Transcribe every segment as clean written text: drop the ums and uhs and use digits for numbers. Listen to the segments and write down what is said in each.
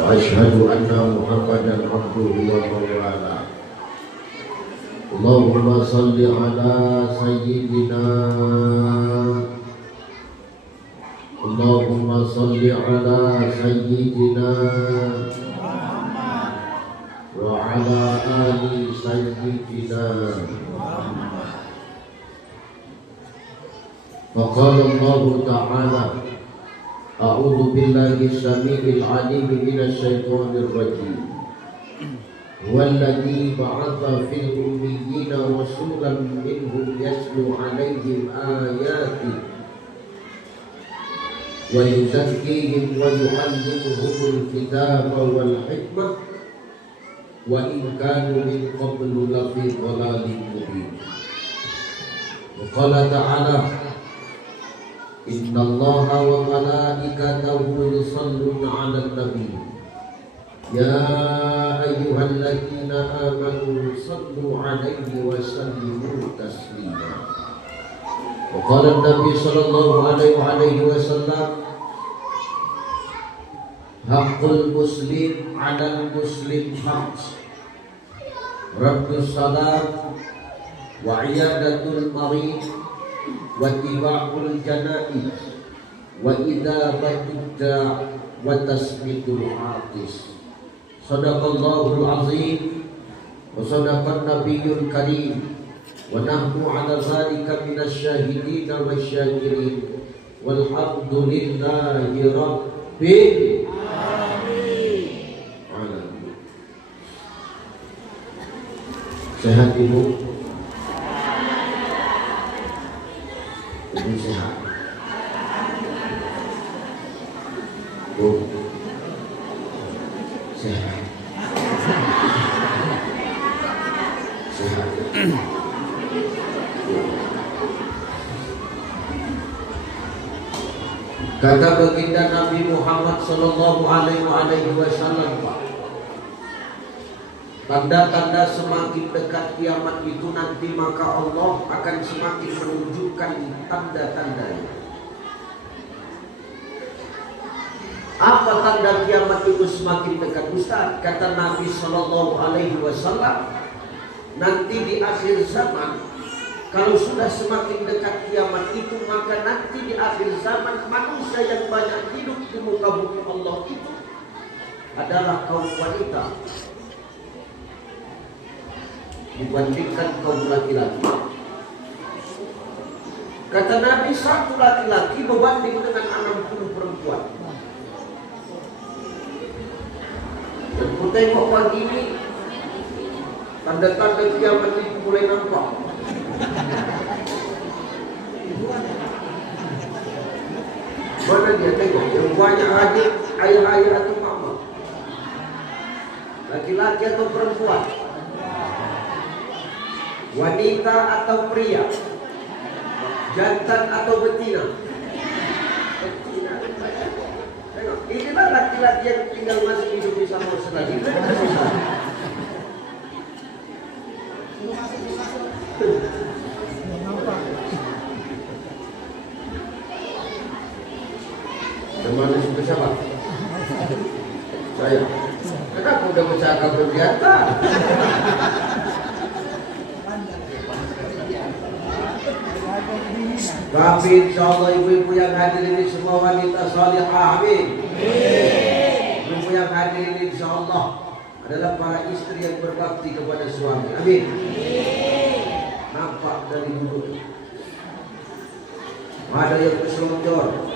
وأشهد أن محمدا عبده ومولاه اللهم صل على سيدنا اللهم صل على سيدنا وعلى آل سيدنا فقال الله تعالى أعوذ بالله السميع العليم من الشيطان الرجيم هو الذي بعث في الأميين رسولا منهم يتلو عليهم آياته ويزكيهم ويعلمهم الكتاب والحكمة وإن كانوا من قبل لفي ضلال مبين وقال تعالى إن الله وملائكته يصلون على النبي يا أيها الذين آمنوا صلوا عليه وسلموا تسليما وقال النبي صلى الله عليه وسلم حق المسلم على المسلم خمس رد السلام وعيادة المريض واتباع الجنائز وإذابة الداع وتسمية العاطس صدق الله العظيم وصدق النبي الكريم ونحن على ذلك من الشاهدين والشاكرين والحمد لله رب العالمين. Sehat ibu? Ibu sehat? Bu sehat? Sehat. Kata baginda Nabi Muhammad sallallahu alaihi wasallam, tanda-tanda semakin dekat kiamat itu nanti maka Allah akan semakin menunjukkan tanda-tandanya. Apa tanda kiamat itu semakin dekat Ustaz? Kata Nabi sallallahu alaihi wasallam, nanti di akhir zaman kalau sudah semakin dekat kiamat itu, maka nanti di akhir zaman manusia yang banyak hidup di muka bumi Allah itu adalah kaum wanita dibandingkan kaum laki-laki. Kata Nabi, satu laki-laki berbanding dengan 60 perempuan. Dan ku tengok pagi ini tanda-tanda kiamat itu mulai nampak. Mana dia tengok yang banyak adik, ayah-ayah atau mama, laki-laki atau perempuan, wanita atau pria, jantan atau betina. Tengok, inilah laki-laki yang tinggal masih hidup di sama selagi. Teman suka siapa? Saya. Kenapa udah bercakap berbiasa? Tapi insya Allah ibu-ibu yang hadir ini semua wanita salihah, amin. Ibu yang hadir ini insya Allah adalah para istri yang berbakti kepada suami, amin. Nampak dari dulu. Ada yang berselonjor.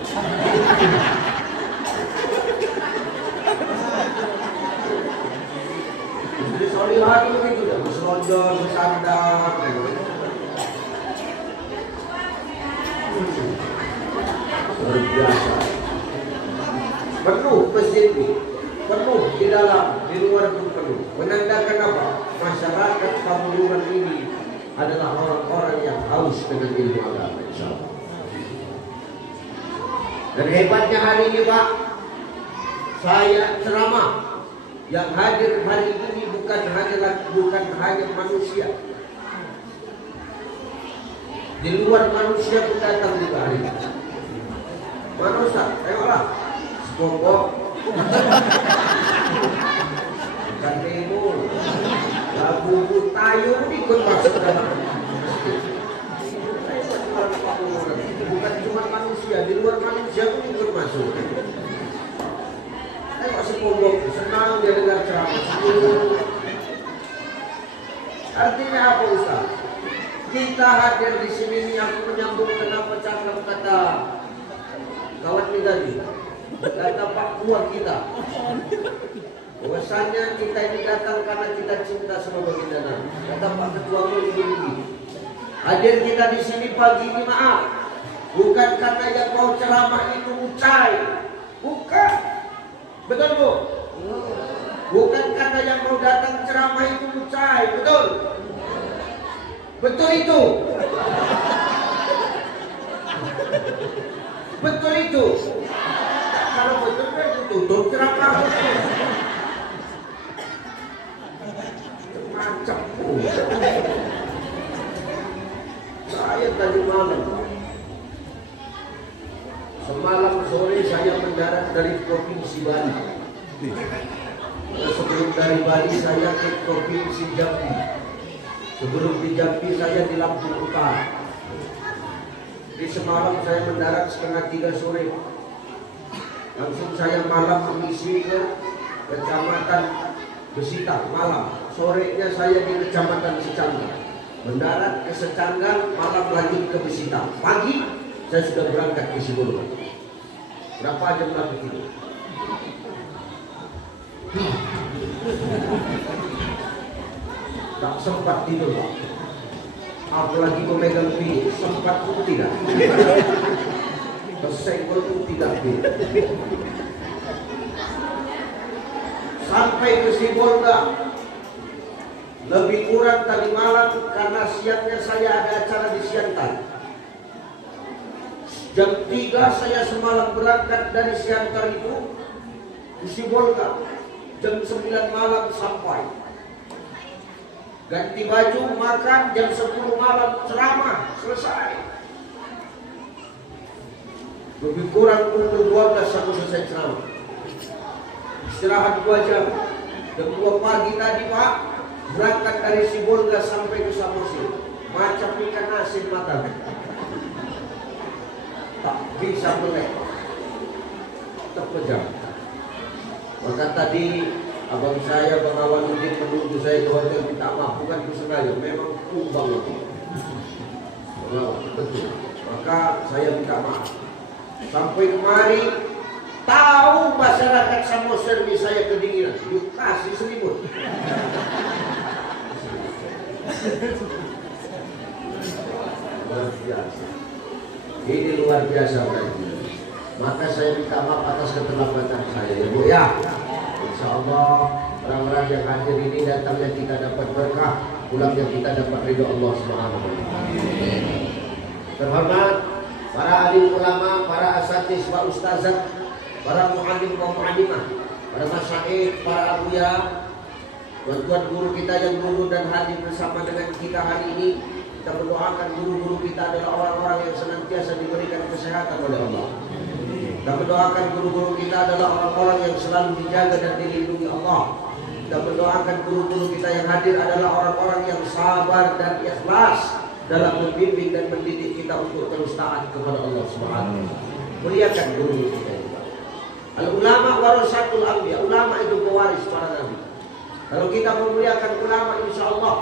Istri salihah itu begitu dah, berselonjor, bersandar. Luar biasa. Penuh masjid ini, penuh di dalam, di luar pun penuh. Menandakan apa? Masyarakat Pamuluran ini adalah orang-orang yang haus dengan ilmu agama, insyaallah. Dan hebatnya hari ini Pak, saya ceramah, yang hadir hari ini bukan hanya manusia. Di luar manusia pun datang juga hari ini. Mana Ustaz? Tengoklah. Sekongkok. Artinya apa Ustaz? Kita hadir di sini ini aku menyambung kenapa cakap kata kawan kita tadi, kata Pak Kuat kita. Bahwasanya kita ini datang karena kita cinta sama baginda Nabi. Kata Pak Ketua ini. Hadir kita di sini pagi ini maaf, bukan karena yang mau ceramah itu ucai, bukan, betul Bu? Bukan karena yang mau datang ceramah itu ucai, betul? Betul itu? Betul itu? Kalau betul kan tutup ceramah. Macam saya tadi malam, semalam sore saya mendarat dari Provinsi Bali. Sebelum dari Bali saya ke Provinsi Jambi. Sebelum di Jambi saya di Lampung Utara. Di semalam saya mendarat 2:30 sore. Langsung saya malam mengisi ke Kecamatan Besita malam. Sorenya saya di Kecamatan Secanggal. Mendarat ke Secanggal, malam lanjut ke Besita. Pagi saya sudah berangkat ke Sibolga. Berapa jam lagi itu? Tak sempat tidur, Pak. Apalagi memegang pilih, sempat pun tidak. Tersenggol pun tidak. Sampai ke Sibolga lebih kurang tadi malam karena siangnya saya ada acara di Siantar. Jam 3 saya semalam berangkat dari Siantar itu ke Sibolga. Jam 9 malam sampai. Ganti baju, makan, jam 10 malam ceramah, selesai. Lebih kurang pukul 12 aku selesai ceramah. Istirahat 2 jam. Jam 2 pagi tadi Pak, berangkat dari Sibolga sampai ke Samosir. Macam ikan asin mata. Tak bisa melek. Terpejam. Maka tadi abang saya, Bang Awaluddin menunggu saya di hotel minta maaf, bukan sengaja, memang tumbang itu. Betul. Maka saya minta maaf. Sampai kemari tahu masyarakat Samosir ini saya kedinginan, yuk kasih selimut. Luar biasa. Ini luar biasa berarti. Maka saya minta maaf atas keterlambatan saya ya Bu ya. Insya Allah orang-orang yang hadir ini datangnya kita dapat berkah, pulangnya kita dapat ridho Allah Subhanahu wa taala. Terhormat para alim ulama, para asatidz, para ustazat, para muallim wa muallimah, para masyayikh, para abuya, tuan-tuan guru kita yang guru dan hadir bersama dengan kita hari ini. Kita mendoakan guru-guru kita adalah orang-orang yang senantiasa diberikan kesehatan oleh Allah. Kita mendoakan guru-guru kita adalah orang-orang yang selalu dijaga dan dilindungi Allah. Kita mendoakan guru-guru kita yang hadir adalah orang-orang yang sabar dan ikhlas dalam membimbing dan mendidik kita untuk terus taat kepada Allah Subhanahu wa taala. Muliakan guru kita juga. Al-ulama warasatul anbiya. Ulama itu pewaris para nabi. Kalau kita memuliakan ulama, insya Allah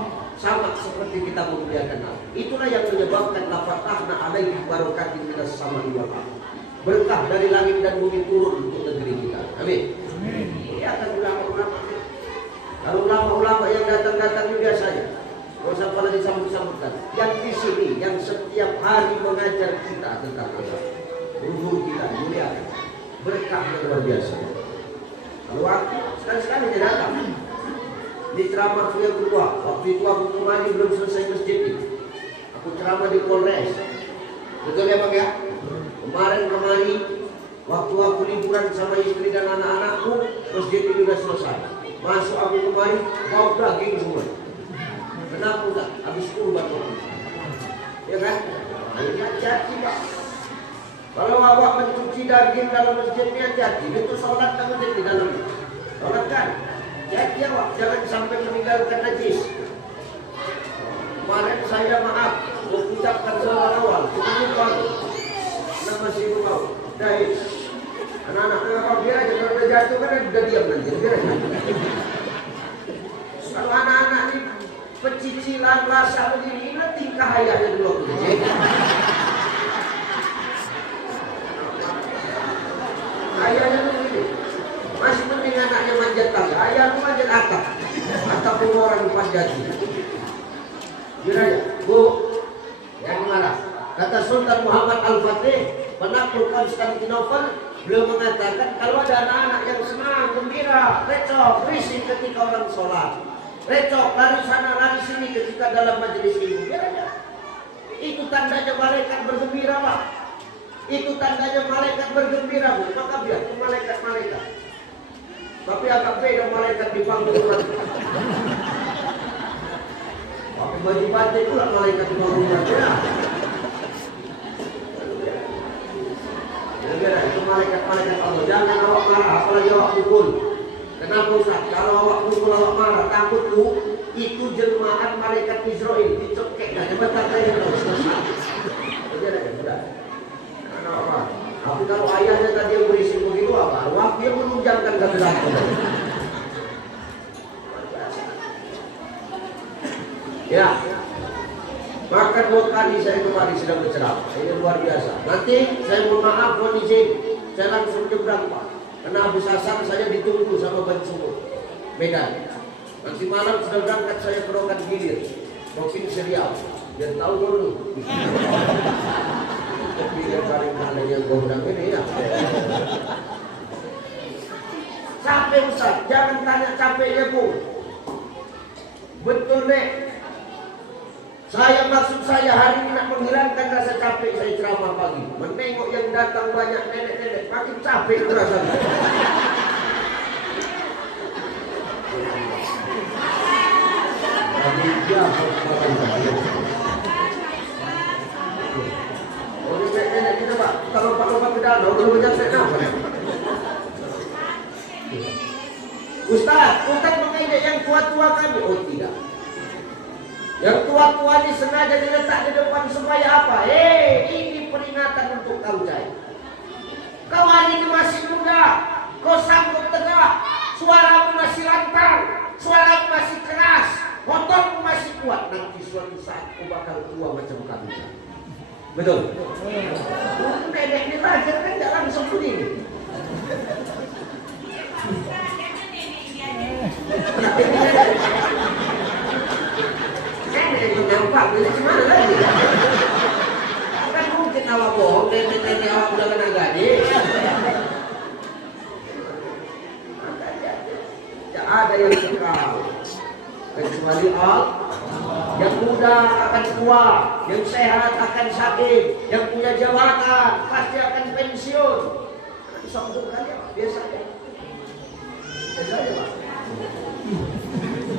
sama seperti kita memuliakan nabi. Itulah yang menyebabkan la fatahna alaihi barakatin minas sama'i wal ardh. Berkah dari langit dan bumi turun untuk negeri kita. Amin. Muliakan ulama-ulama. Kalau ulama-ulama yang datang-datang juga saja, tidak usah pada disambut-sambutkan. Yang di sini, yang setiap hari mengajar kita tentang agama, guru kita muliakan. Berkah yang luar biasa. Kalau aku sekali-sekali dia datang. Di ceramah yang kedua, waktu itu aku kembali belum selesai masjid ini. Aku ceramah di Polres. Betul ya Bang ya? Kemarin waktu aku liburan sama istri dan anak-anakku, masjid ini sudah selesai. Masuk aku kemarin, bau daging semua. Kenapa enggak? Habis kurban waktu. Ya kan? Hati-hati Pak. Kalau awak mencuci daging dalam masjidnya hati-hati. Itu sholat tak masjid di dalam. Sholat kan? Hati-hati awak, jangan sampai meninggalkan najis. Kemarin saya maaf mengucapkan salah awal. Kita lupa. Masih lupa. Dari anak-anak biar aja, kalau udah jatuh kan udah diam nanti. Biar aja. Kalau anak-anak ini cicilan rasa begini, ini tingkah ayahnya dulu. Ayahnya begini, masih penting anaknya manjat tangga, ayahnya manjat atap, atap orang panjati. Gila ya, Bu, yang marah. Kata Sultan Muhammad Al-Fatih, penakluk Konstantinopel, beliau mengatakan kalau ada anak-anak yang senang, gembira, recok, risih ketika orang sholat, recok, lari sana, lari sini ketika dalam majelis ilmu, biar aja. Itu tandanya malaikat bergembira, Pak. Itu tandanya malaikat bergembira, Bu. Maka biar itu malaikat-malaikat. Tapi agak beda malaikat di panggung mati. Pakai baju batik pula malaikat di panggung mati. Ya, itu malaikat-malaikat Allah. Jangan awak marah, apalagi awak pukul. Kenapa Ustaz? Kalau awak pukul, awak marah, takut lu itu jelmaan malaikat Israel dicekek dan bentar saya terus. Sudah. Apa? Tapi kalau ayahnya tadi yang berisi begitu apa? Waktu dia menunjangkan kegelapan. Ya. Maka 2 kali saya kemarin sedang berceramah. Ini luar biasa. Nanti saya mohon maaf, mohon izin. Saya langsung nyebrang, Pak. Karena habis asar saya ditunggu sama Ban Sumur Medan. Nanti malam sudah berangkat saya ke Rokan Gilir, Provinsi Riau. Biar tahu dulu. Tapi yang paling paling yang gondang ini ya. Capek Ustaz, jangan tanya capeknya Bu. Betul deh. Maksud saya hari ini nak menghilangkan rasa capek saya ceramah pagi. Menengok yang datang banyak nenek-nenek, makin capek rasanya. Nenek kita Pak, kalau lompat ke danau, belum nyampe apa? Ustaz mengajak yang tua-tua kami. Oh tidak. Yang tua-tua ini sengaja diletak di depan supaya apa? Ini peringatan untuk kau Cai. Kau hari ini masih muda, kau sanggup tegak, suaramu masih lantang, suaramu masih keras, motormu masih kuat. Nanti suatu saat kau bakal tua macam kami. Betul? Nenek ini lahir kan tidak langsung begini. Nenek nampak, ini gimana lagi? Kan mungkin awak bohong, nenek awak udah kena gadis. Tidak ada yang kekal kecuali Allah. Yang muda akan tua, yang sehat akan sakit, yang punya jabatan pasti akan pensiun. Sombong kali biasa ya. Biasa ya Pak.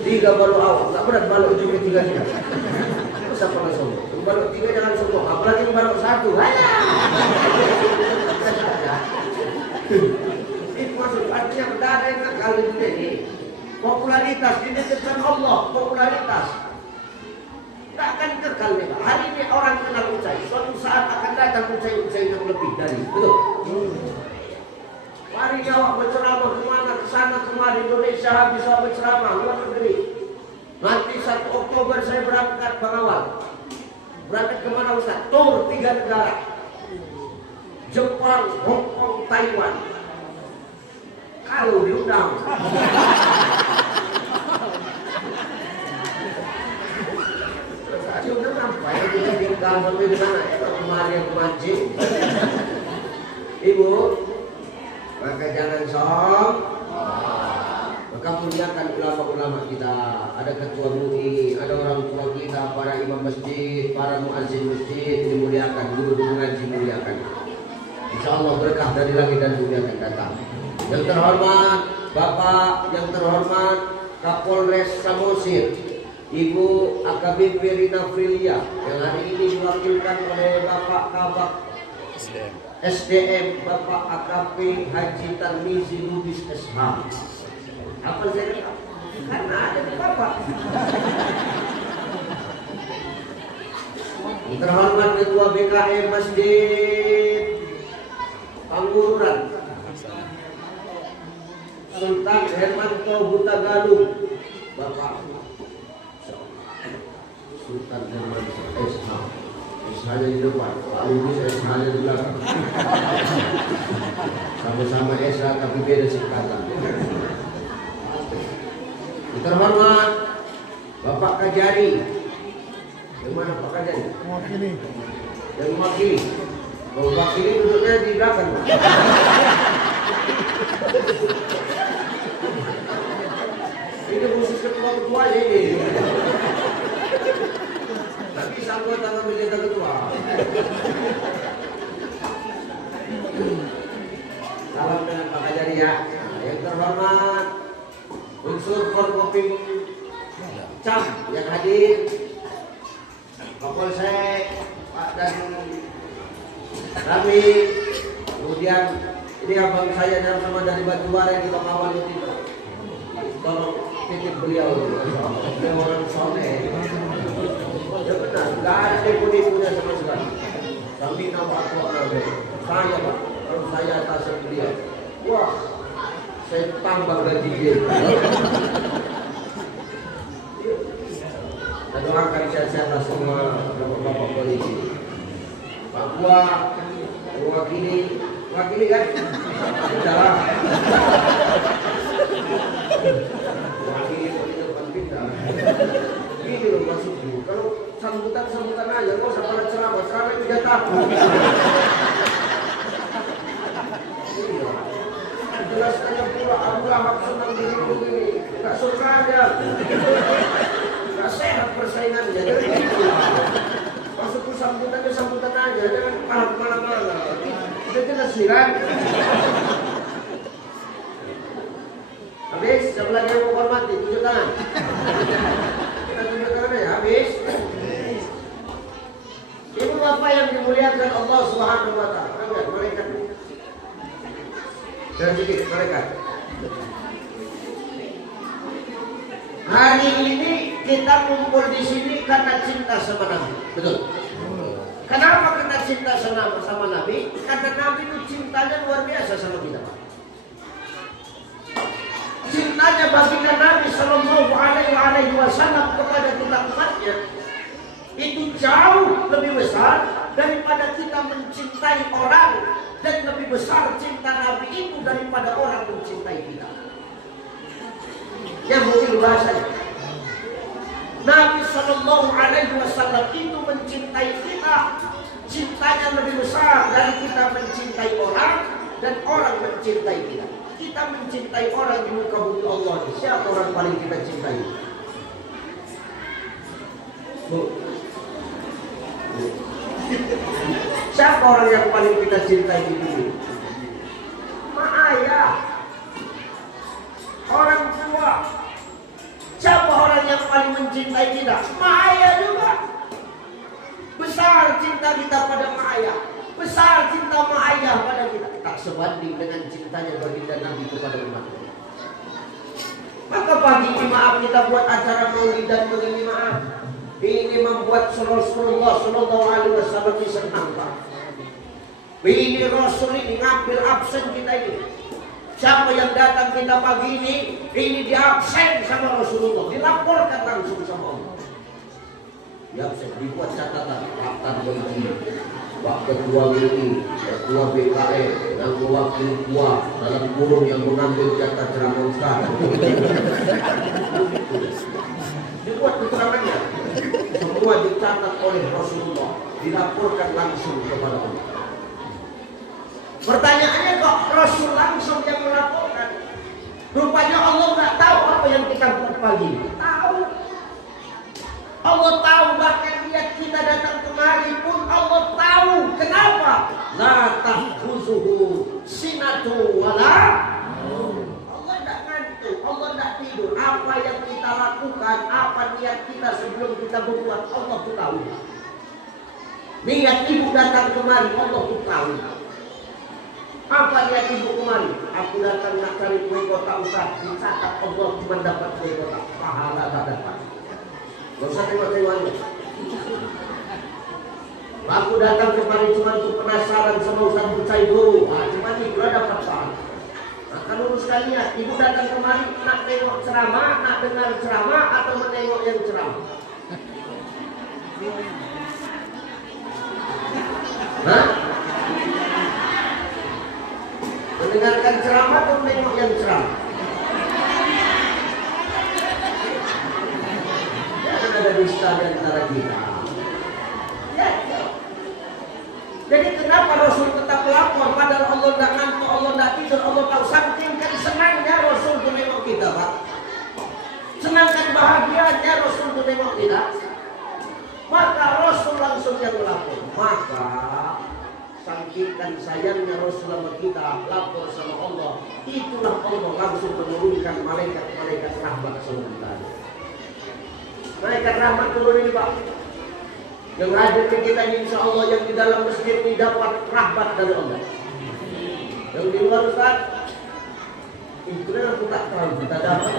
3 baru awal, tak berat balok juga 3 dia. Masa pernah sombong? Balok 3 jangan sombong, apalagi balok 1. Itu maksud artinya berada yang kali ini. Popularitas dititipkan Allah, popularitas. Tak akan kekal nih Pak. Hari ini orang kenal Ucai, suatu saat akan datang Ucai yang lebih dari. Betul? Mari awak berceramah kemana, kesana kemari, Indonesia habis awak berceramah, luar negeri. Nanti 1 Oktober saya berangkat Bang Awal. Berangkat kemana Ustaz? Tur 3 negara. Jepang, Hong Kong, Taiwan. Kalau diundang. Diundang apa ya? Kita tinggal sampai di mana ya? Kemari yang mancing. Ibu, maka jangan sombong. Maka muliakan ulama-ulama kita. Ada ketua MUI, ada orang tua kita, para imam masjid, para muazzin masjid dimuliakan, guru-guru ngaji muliakan. Insyaallah berkah dari langit dan bumi akan datang. Yang terhormat Bapak, yang terhormat Kapolres Samosir, Ibu AKBP Rina Frilia, yang hari ini diwakilkan oleh Bapak Kabak SDM Bapak AKP Haji Tarmizi Lubis SH. Apa saya kata? Karena ada di Bapak. Terhormat Ketua BKM Masjid Pangururan Sultan Hermanto Hutagaluh Bapak. Sultan Herman SH. SH-nya di depan, Pak Lubis SH-nya di belakang. Sama-sama SH tapi beda singkatan. Terhormat Bapak Kajari. Yang mana Pak Kajari? Mewakili. Yang mewakili. Mewakili duduknya di belakang. Ini khusus ketua-ketua ini. Tapi sanggup tangan menjadi ketua. Salam dengan Pak Kajari ya. Yang terhormat unsur Forkopim Cam yang hadir, Kapolsek Pak dan Rami, kemudian ini abang saya yang sama dari Batubara yang kita kawal itu. Tolong titip beliau, beliau orang soleh. Ya benar, nggak ada tipu-tipunya sama sekali. Kami nama aku saya Pak, kalau saya atas beliau, wah saya tambah gaji dia. Saya doakan sehat-sehat semua bapak-bapak polisi. Pak Gua wakili kan? Salah. Wakili polisi depan pindah. Gini loh maksudku. Kalau sambutan aja, kok usah pada ceramah itu jatah. Jelaskannya pula Abu Lahab senang begini, nggak suka aja, nggak sehat persaingannya. Jadi maksudku sambutan aja, jangan paham kemana-mana. Udah jelas nih kan? Habis, siapa lagi yang mau hormati? Tunjuk tangan. Kita tunjuk tangan ya, habis. Ibu bapak yang dimuliakan Allah Subhanahu wa Ta'ala, mereka dan sedikit mereka. Hari ini kita kumpul di sini karena cinta sama Nabi. Betul. Kenapa kita cinta sama Nabi? Karena Nabi itu cintanya luar biasa sama kita. Cintanya baginda Nabi Sallallahu Alaihi Wasallam kepada kita umatnya itu jauh lebih besar daripada kita mencintai orang. Dan lebih besar cinta Nabi itu daripada orang mencintai kita. Yang mungkin bahasanya Nabi Sallallahu Alaihi Wasallam itu mencintai kita, cintanya lebih besar dari kita mencintai orang dan orang mencintai kita. Kita mencintai orang di muka bumi Allah. Siapa orang paling kita cintai? Siapa orang yang paling kita cintai di dunia? Mak ayah, orang tua. Siapa orang yang paling mencintai kita? Mak ayah juga. Besar cinta kita pada mak ayah, besar cinta mak ayah pada kita. Tak sebanding dengan cintanya baginda Nabi kepada umat. Maka pagi ini maaf kita buat acara maulid dan begini maaf. Ini membuat Rasulullah Sallallahu Alaihi Wasallam senang Pak. Ini Rasul ini ngambil absen kita ini. Siapa yang datang kita pagi ini diabsen sama Rasulullah, dilaporkan langsung sama Allah. Diabsen, dibuat catatan, Pak Bagi, Pak Ketua WI, Ketua BKN, dan wakil ketua dalam kurung yang mengambil jatah ceramah Ustaz. Dibuat keterangannya. Semua dicatat oleh Rasulullah, dilaporkan langsung kepada Allah. Pertanyaannya kok Rasul langsung yang melaporkan? Rupanya Allah nggak tahu apa yang kita buat pagi. Tahu. Allah tahu, bahkan lihat kita datang kemari pun Allah tahu. Kenapa? La ta'khuzuhu sinatu wala. Allah tidak ngantuk, Allah tidak tidur. Apa yang kita lakukan, apa niat kita sebelum kita berbuat, Allah tuh tahu. Niat ibu datang kemari, Allah tuh tahu. Apa niat ibu kemari? Aku datang nak cari kue kotak Ustaz. Dicatat Allah cuma dapat kue kotak, pahala tak dapat. Gak usah tengok-tengoknya. Aku datang kemari cuma untuk penasaran sama Ustaz Bucai dulu. Cuma itu dapat pahala. Maka lurus kalian, ibu datang kemari nak tengok ceramah, nak dengar ceramah atau menengok yang ceramah? Hah? Mendengarkan ceramah atau menengok yang ceramah? Jangan ada dusta di antara kita. Ya. Jadi kenapa Rasul tetap lapor padahal Allah tidak ngantuk, Allah tidak tidur, Allah tahu, saking kan senangnya Rasul menengok kita, Pak. Senangkan bahagianya Rasul menengok kita. Maka Rasul langsung yang melapor. Maka sampaikan sayangnya Rasul sama kita lapor sama Allah. Itulah Allah langsung menurunkan malaikat rahmat sama kita. Malaikat rahmat turun ini, Pak. Yang hadir ke kita ini insya Allah yang di dalam masjid ini dapat rahmat dari Allah. Yang di luar Ustaz, itu kan aku tak tahu kita dapat.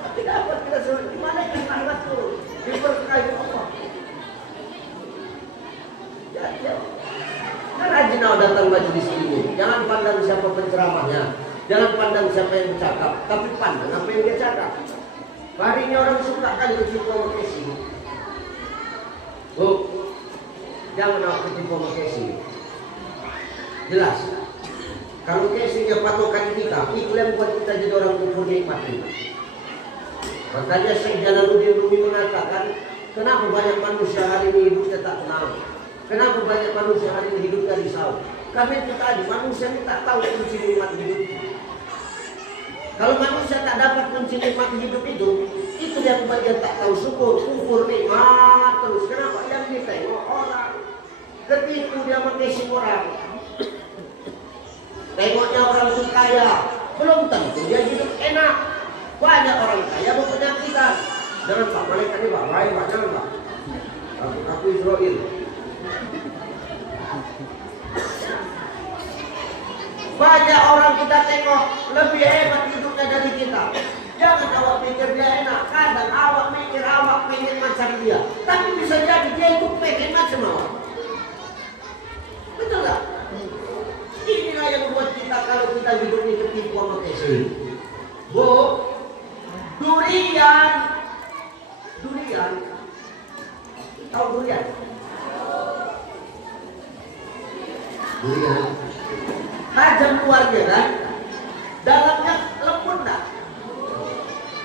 Tapi dapat kita suruh di mana yang rahmat turun? Diberkahi Allah. Ya. Kan rajin datang majelis ini. Jangan pandang siapa penceramahnya, jangan pandang siapa yang bercakap, tapi pandang apa yang dia cakap. Hari ini orang suka kali ketipu sama casing. Jangan aku ketipu sama casing. Jelas. Kalau casingnya patokan kita, itu yang buat kita jadi orang kufur nikmat ini. Makanya Syekh Jalaluddin Rumi mengatakan, kenapa banyak manusia hari ini hidupnya tak tenang? Kenapa banyak manusia hari ini hidupnya risau? Karena itu tadi, manusia ini tak tahu kunci nikmat hidup. Kalau manusia tak dapat kunci nikmat hidup itu yang bagian tak tahu syukur, kufur nikmat terus. Kenapa? Yang ditengok orang, ketipu dia mengisi orang. Tengoknya orang itu kaya, belum tentu dia hidup enak. Banyak orang kaya berpenyakitan. Jangan Pak, malaikat ini Pak, lain Pak, jangan Pak. Aku Israel. Banyak orang kita tengok lebih hebat hidupnya dari kita. Jangan awak pikir dia enak. Kadang awak mikir awak pengen macam dia. Tapi bisa jadi dia itu pengen macam awak. Betul tak? Inilah yang buat kita kalau kita hidup ini ketipu sama kesini. Bu, durian. Tahu durian? Durian. Tajam luarnya kan, dalamnya lembut tak?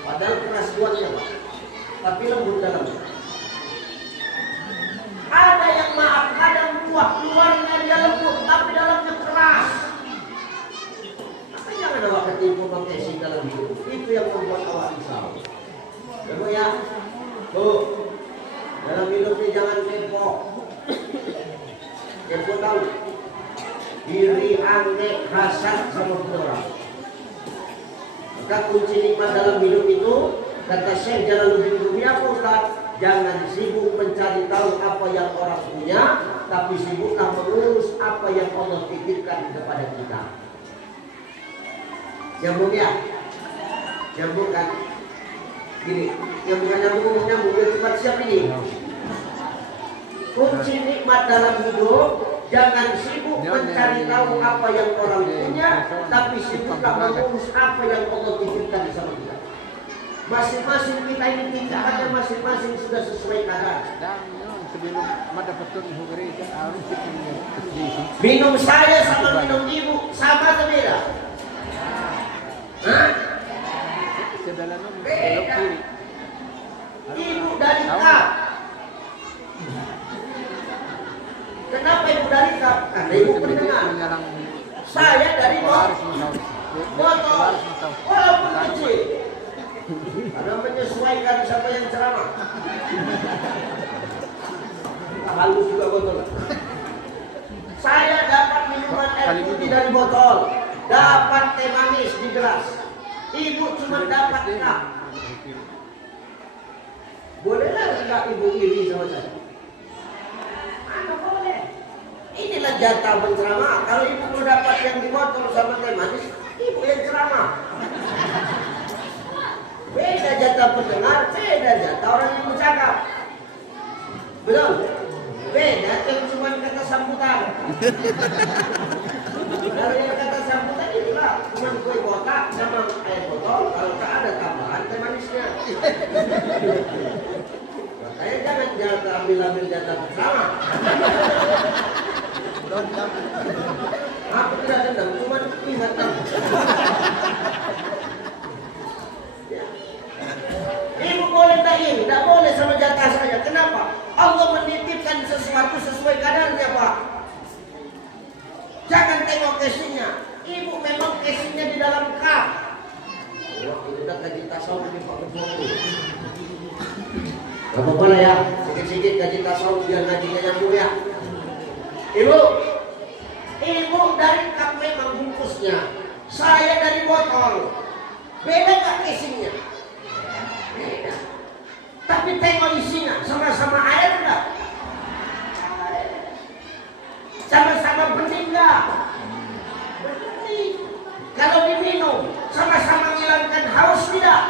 Padahal keras luarnya Pak, tapi lembut dalamnya. Ada yang maaf, kadang buah luarnya dia lembut, tapi dalamnya keras. Maka jangan awak ketipu pakai si dalam hidup. Itu yang membuat awak risau. Kamu ya, dalam hidup ini jangan kepo. Kepo tahu. Diri aneh hasad sama orang. Maka kunci nikmat dalam hidup itu kata Syekh Jalaluddin Rumi apa Ustaz? Jangan sibuk mencari tahu apa yang orang punya, tapi sibuklah mengurus apa yang Allah titipkan kepada kita. Nyambung ya? Nyambung kan? Gini, yang bukan nyambung ya cepat siap ini. Kunci nikmat dalam hidup, jangan sibuk mencari tahu apa yang orang punya, tapi sibuklah mengurus apa yang Allah titipkan sama kita. Masing-masing kita ini tingkatannya masing-masing sudah sesuai kadar. Minum saya sama minum ibu sama atau beda? Hah? Beda. Ibu dari kap. Kenapa ibu dari kap? Karena ibu pendengar. Saya dari botol. Walaupun kecil. Karena menyesuaikan siapa yang ceramah. Halus juga botol. Saya dapat minuman air putih dari botol, dapat teh manis di gelas. Ibu cuma dapat kap. Bolehlah enggak ibu iri sama saya? Mana boleh? Inilah jatah penceramah. Kalau ibu mau dapat yang di botol sama teh manis, ibu yang ceramah. Beda jatah pendengar, beda jatah orang yang bercakap. Betul? Beda yang cuma kata sambutan. Kalau yang kata sambutan itulah cuma kue kotak sama air botol. Kalau tak ada tambahan teh manisnya. ambil jatah bersama. Aku tidak dendam, cuma ingatan. Ibu boleh tak ini, tidak boleh sama jatah saja. Kenapa? Allah menitipkan sesuatu sesuai kadarnya, Pak. Jangan tengok casingnya. Ibu memang casingnya di dalam kap. Wah, itu udah gaji tasawuf nih Pak Ketua. Gak apa-apa lah ya, sikit-sikit gaji tasawuf biar gajinya nyambung ya. Ibu dari kap memang bungkusnya. Saya dari botol. Beda gak casingnya? Beda. Tapi tengok isinya, sama-sama air enggak? Sama-sama bening enggak? Bening. Kalau diminum, sama-sama menghilangkan haus tidak?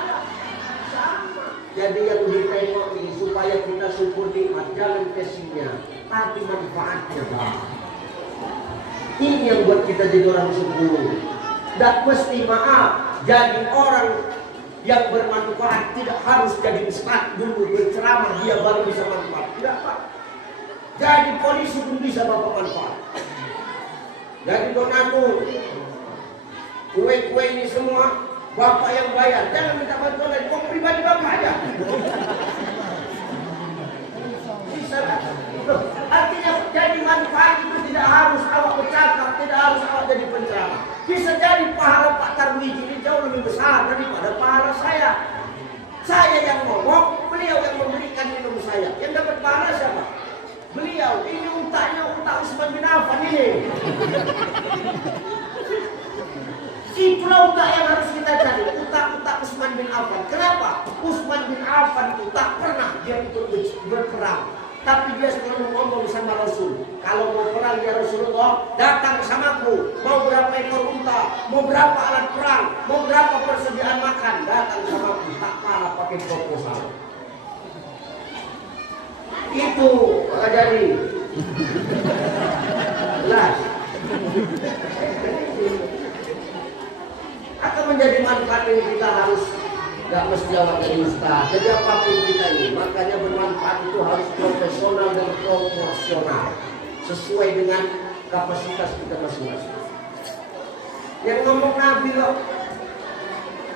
Sama. Jadi yang ditengok ini supaya kita syukur nikmat, jangan casingnya, tapi manfaatnya, Pak. Ini yang buat kita jadi orang syukur. Dan mesti maaf, jadi orang yang bermanfaat tidak harus jadi ustaz dulu berceramah dia baru bisa manfaat. Tidak, Pak. Jadi polisi pun bisa bapak manfaat. Jadi donatur, kue-kue ini semua bapak yang bayar. Jangan minta bantuan dari uang pribadi bapak aja. Bisa kan? Artinya jadi manfaat itu tidak harus awak bercakap, tidak harus awak jadi penceramah. Bisa jadi pahala Pak Tarmiji ini jauh lebih besar daripada pahala saya. Saya yang ngomong, beliau yang memberikan minum saya. Yang dapat pahala siapa? Beliau. Ini utaknya utak Utsman bin Affan ini. Itulah utak yang harus kita cari. Utak-utak Utsman bin Affan. Kenapa? Utsman bin Affan itu tak pernah dia ikut berperang. Tapi dia selalu ngomong sama Rasul, kalau mau perang ya Rasulullah, datang samaku. Mau berapa ekor unta, mau berapa alat perang, mau berapa persediaan makan, datang samaku. Tak kalah pakai proposal. Itu jadi jelas akan menjadi manfaat ini. Kita harus gak mesti awak jadi ustaz. Jadi apapun kita ini, makanya bermanfaat itu harus profesional dan proporsional, sesuai dengan kapasitas kita masing-masing. Yang ngomong Nabi loh,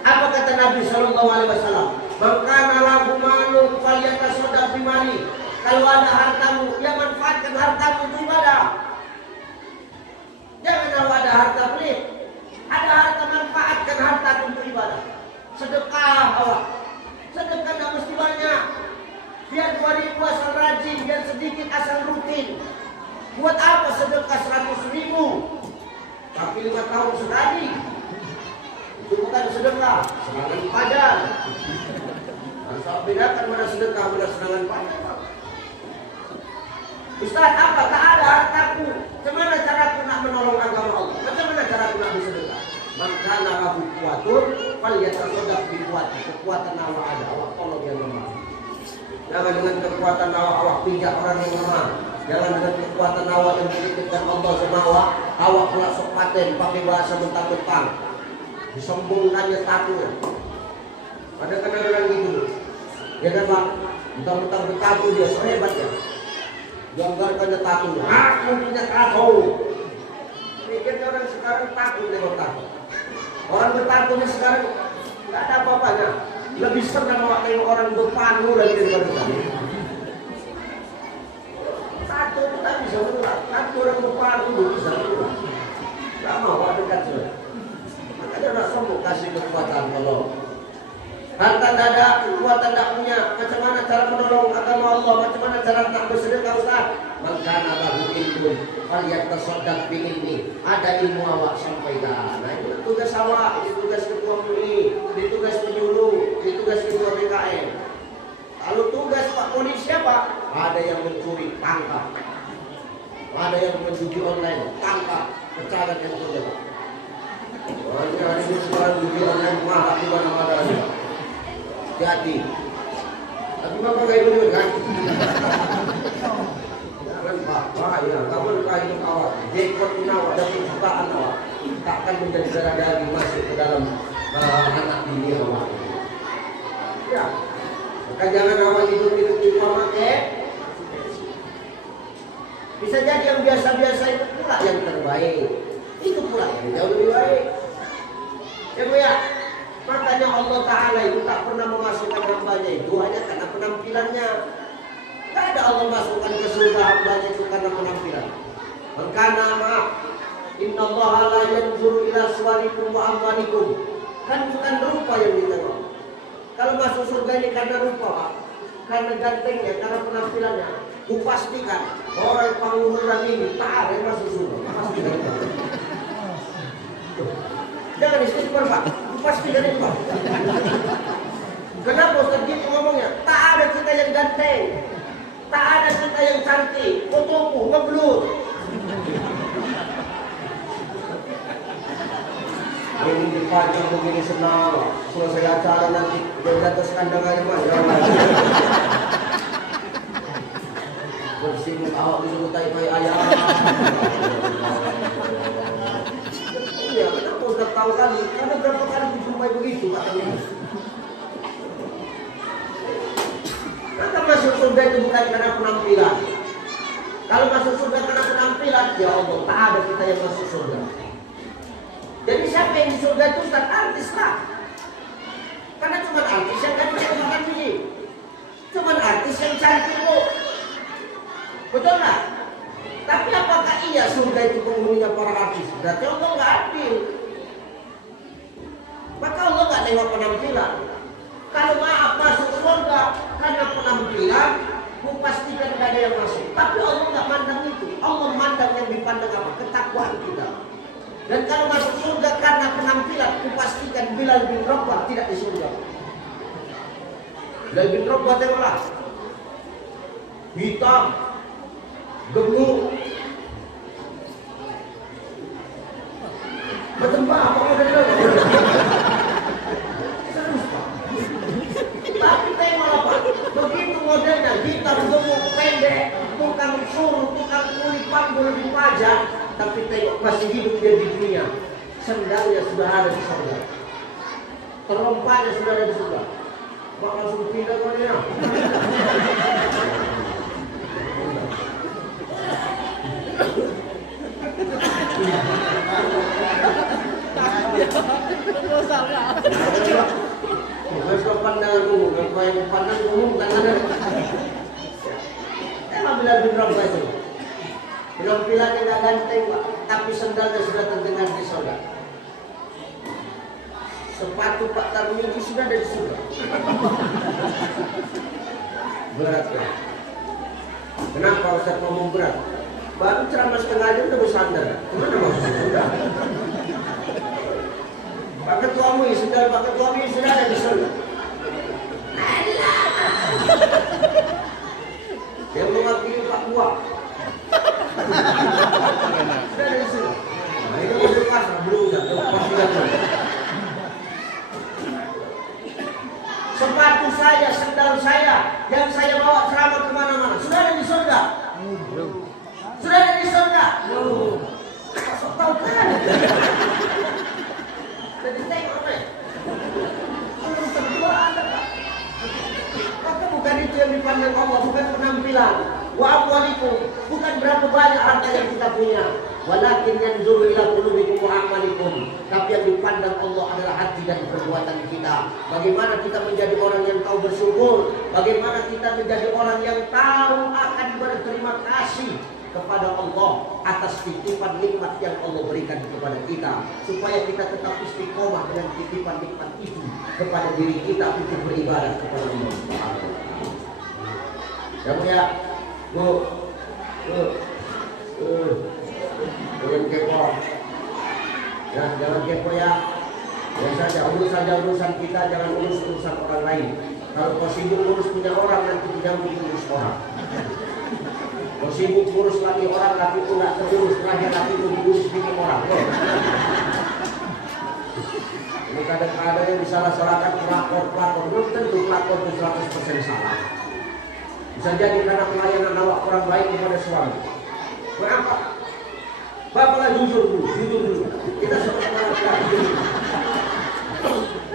apa kata Nabi Sallallahu Alaihi Wasallam? Makana lahu malu falyatasaddaq bimali. Kalau ada hartamu, ya manfaatkan hartamu untuk ibadah. Jangan kalau ada harta pelit. Ada harta, manfaatkan harta untuk ibadah. Sedekah awak. Sedekah tak mesti banyak. Biar 2000 asal rajin, biar sedikit asal rutin. Buat apa sedekah 100.000? Tapi 5 tahun sekali. Itu bukan sedekah, serangan pajar. Harus bedakan mana sedekah, mana serangan pajar. Ustaz, apa? Tak ada hartaku. Bagaimana caraku nak menolong agama Allah? Bagaimana caraku nak bersedekah? Maka narahu kuatun, falyatasaddaq bi kuwati. Kekuatan awak ada, awak tolong yang lemah. Jangan dengan kekuatan awak pijak orang yang lemah. Jangan dengan kekuatan awak yang dititipkan Allah sama awak pula sok paten pakai bahasa mentang-mentang. Disombongkannya takut. Ada kan orang gitu. Ya kan Pak? Mentang-mentang bertato dia so hebat ya. Gambarkannya tato. Aku punya tato. Mikirnya orang sekarang takut dengan tato. Orang bertato ini sekarang nggak ada apa-apanya. Lebih senang memakai orang berpanu lagi daripada tato. Tato itu tak bisa menular. Tato orang berpanu itu bisa menular. Nggak mau dekat sudah. Makanya nak sombong kasih kekuatan kalau harta tidak ada, kekuatan tidak punya. Macam mana cara menolong agama Allah? Macam mana cara tak bersedekah Ustaz? Maka lahu ilmun falyatasaddaq bi ilmi. Ada ilmu awak sampaikan. Nah itu tugas awak, itu tugas ketua MUI, itu tugas penyuluh, itu tugas ketua BKN. Kalau tugas Pak Polisi apa? Ada yang mencuri, tangkap. Ada yang menjudi online, tangkap. Pecahkan yang terjadi. Banyak hari ini sekarang judi online mahal di mana-mana. Jadi, tapi bapak kayak gini kan? Jangan Pak, bahaya. Kamu kayak awak, dekor awak dan perjutaan awak takkan menjadi darah daging masuk ke dalam anak bini awak. Ya, maka jangan awak hidup memakai jadi yang biasa-biasa itu pula yang terbaik. Itu pula yang jauh lebih baik. Ya Bu ya. Makanya Allah Ta'ala itu tak pernah memasukkan hambanya itu hanya karena penampilannya. Tak ada Allah masukkan ke surga hambanya itu karena penampilan. Karena maaf, Inna Allah la yanzuru ila suwarikum wa amwalikum. Kan bukan rupa yang ditengok. Kalau masuk surga ini karena rupa, Pak. Karena gantengnya, karena penampilannya. Kupastikan orang pangumuran ini tak ada yang masuk surga. Pastikan. Jangan istighfar, Pak. Kupastikan itu, Pak. Kenapa Ustaz gitu ngomongnya? Tak ada kita yang ganteng. Tak ada kita yang cantik. Fotoku ngeblur. Ini dipajang begini senang. Selesai acara nanti dari atas kandang aja Mas. Bersih awak disuruh tai-tai ayam. Iya, kenapa Ustaz tahu kali? Karena berapa kali dijumpai begitu katanya. Maka masuk surga itu bukan karena penampilan. Kalau masuk surga karena penampilan, ya Allah, tak ada kita yang masuk surga. Jadi siapa yang di surga itu Ustaz? Artis lah. Karena cuma artis yang kan bisa makan biji. Cuma artis yang cantik kok. Betul nggak? Tapi apakah iya surga itu penghuninya para artis? Berarti Allah nggak adil. Maka Allah nggak nengok penampilan. Kalau maaf masuk surga karena penampilan, kupastikan nggak ada yang masuk. Tapi Allah nggak mandang itu. Allah mandang yang dipandang apa? Ketakwaan kita. Dan kalau masuk surga karena penampilan, kupastikan Bilal bin Rabah tidak di surga. Bilal bin Rabah tengoklah, hitam, gemuk, macam apa modelnya? Serius Pak. Tapi tengoklah Pak, begitu modelnya, hitam, gemuk, pendek, tukang suruh, tukang kulit panggul di pajak. Tapi tengok masih hidup dia di dunia. Sendalnya sudah ada di surga. Terompanya sudah ada di surga. Mak langsung pindah ke dia. Besok pandang umum, kalau yang pandang umum kan ada. Emang Bilal bin Rabah itu. Penampilannya nggak ganteng Pak, tapi sendalnya sudah terdengar di surga. Sepatu Pak Tarmizi sudah ada di surga. Berat kan? Kenapa Ustaz ngomong berat? Baru ceramah setengah jam udah bersandar. Gimana maksudnya? Sudah. Pak Ketua MUI, sendal Pak Ketua MUI sudah ada di surga. Yang mewakili Pak Buah sudah ada di sini. Nah, ini udah pasang belum udah pastikan. Sepatu saya, sendal saya, yang saya bawa ceramah kemana-mana sudah ada di surga. Sudah ada di surga. Sok tahu kan? Jadi tengok nih. Belum tentu ada Pak. Maka bukan itu yang dipandang Allah, bukan penampilan. Wa amwalikum, bukan berapa banyak harta yang kita punya. Walakin yanzuru ila qulubikum wa a'malikum. Tapi yang dipandang Allah adalah hati dan perbuatan kita. Bagaimana kita menjadi orang yang tahu bersyukur, bagaimana kita menjadi orang yang tahu akan berterima kasih kepada Allah atas titipan nikmat yang Allah berikan kepada kita, supaya kita tetap istiqomah dengan titipan nikmat itu kepada diri kita untuk beribadah kepada Allah Subhanahu wa taala. Ya, jangan kepo. Ya, jangan kepo ya. Urus saja urusan kita, jangan urus urusan orang lain. Kalau kau sibuk urus punya orang, nanti jangan urus orang. Kau sibuk urus lagi orang, tapi itu nggak terurus, terakhir lagi itu diurus bikin orang. Ini kadang-kadang yang disalah-salahkan pelakor, belum tentu pelakor itu 100% salah. Bisa jadi karena pelayanan awak kurang baik kepada suami. Kenapa? Bapaklah jujur dulu. Kita sama-sama laki-laki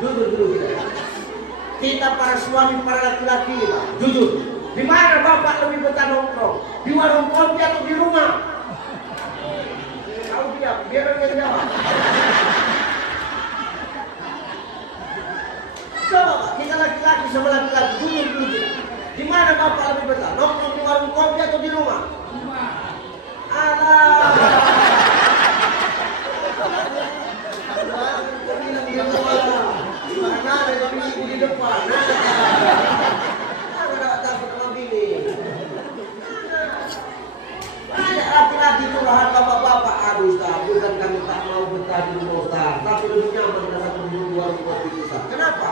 jujur dulu kita. Kita para suami, para laki-laki, jujur. Di mana bapak lebih betah nongkrong? Di warung kopi atau di rumah? Kau diam, biar dia jawab. Coba Pak, kita laki-laki sama laki-laki, jujur dulu. Di mana Bapak lebih betah? Nongkrong di warung kopi atau di rumah? Alah. Di rumah. Di mana ada ibu di depan? Ada takut sama bini. Banyak laki-laki curahan bapak-bapak. Aduh Ustaz, bukan kami tak mau betah di rumah Ustaz, tapi lebih nyaman dengan di warung kopi Ustaz. Kenapa?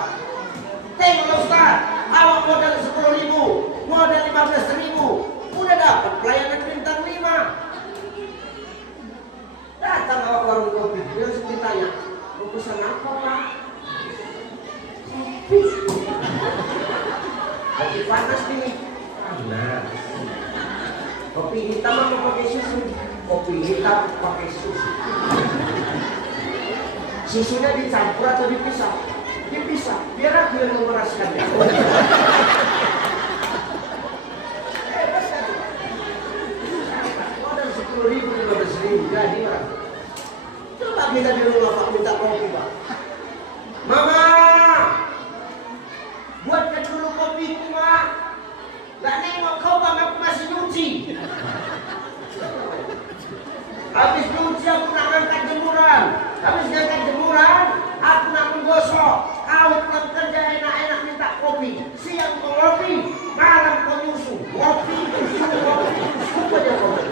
Tengok Ustaz, awak modal 10.000, modal 15.000, udah dapat pelayanan bintang 5. Datang awak warung kopi, dia langsung ditanya, mau pesan apa Pak? Kopi. Lagi panas nih. Panas. Kopi hitam apa pakai susu? Kopi hitam pakai susu. Susunya dicampur atau dipisah? Dipisah, biar aku yang memeraskannya. Modal 10.000, 15.000, jadi Pak. Coba kita di rumah Pak minta kopi Pak. Mama, buatkan dulu kopiku Mak. Gak nengok kau Bang, aku masih nyuci. Habis nyuci aku nak ngangkat jemuran. Habis ngangkat jemuran, aku nak menggosok. Kau pulang kerja enak-enak minta kopi. Siang kau kopi, malam kau nyusu. Kopi, nyusu, kopi, nyusu aja kopi.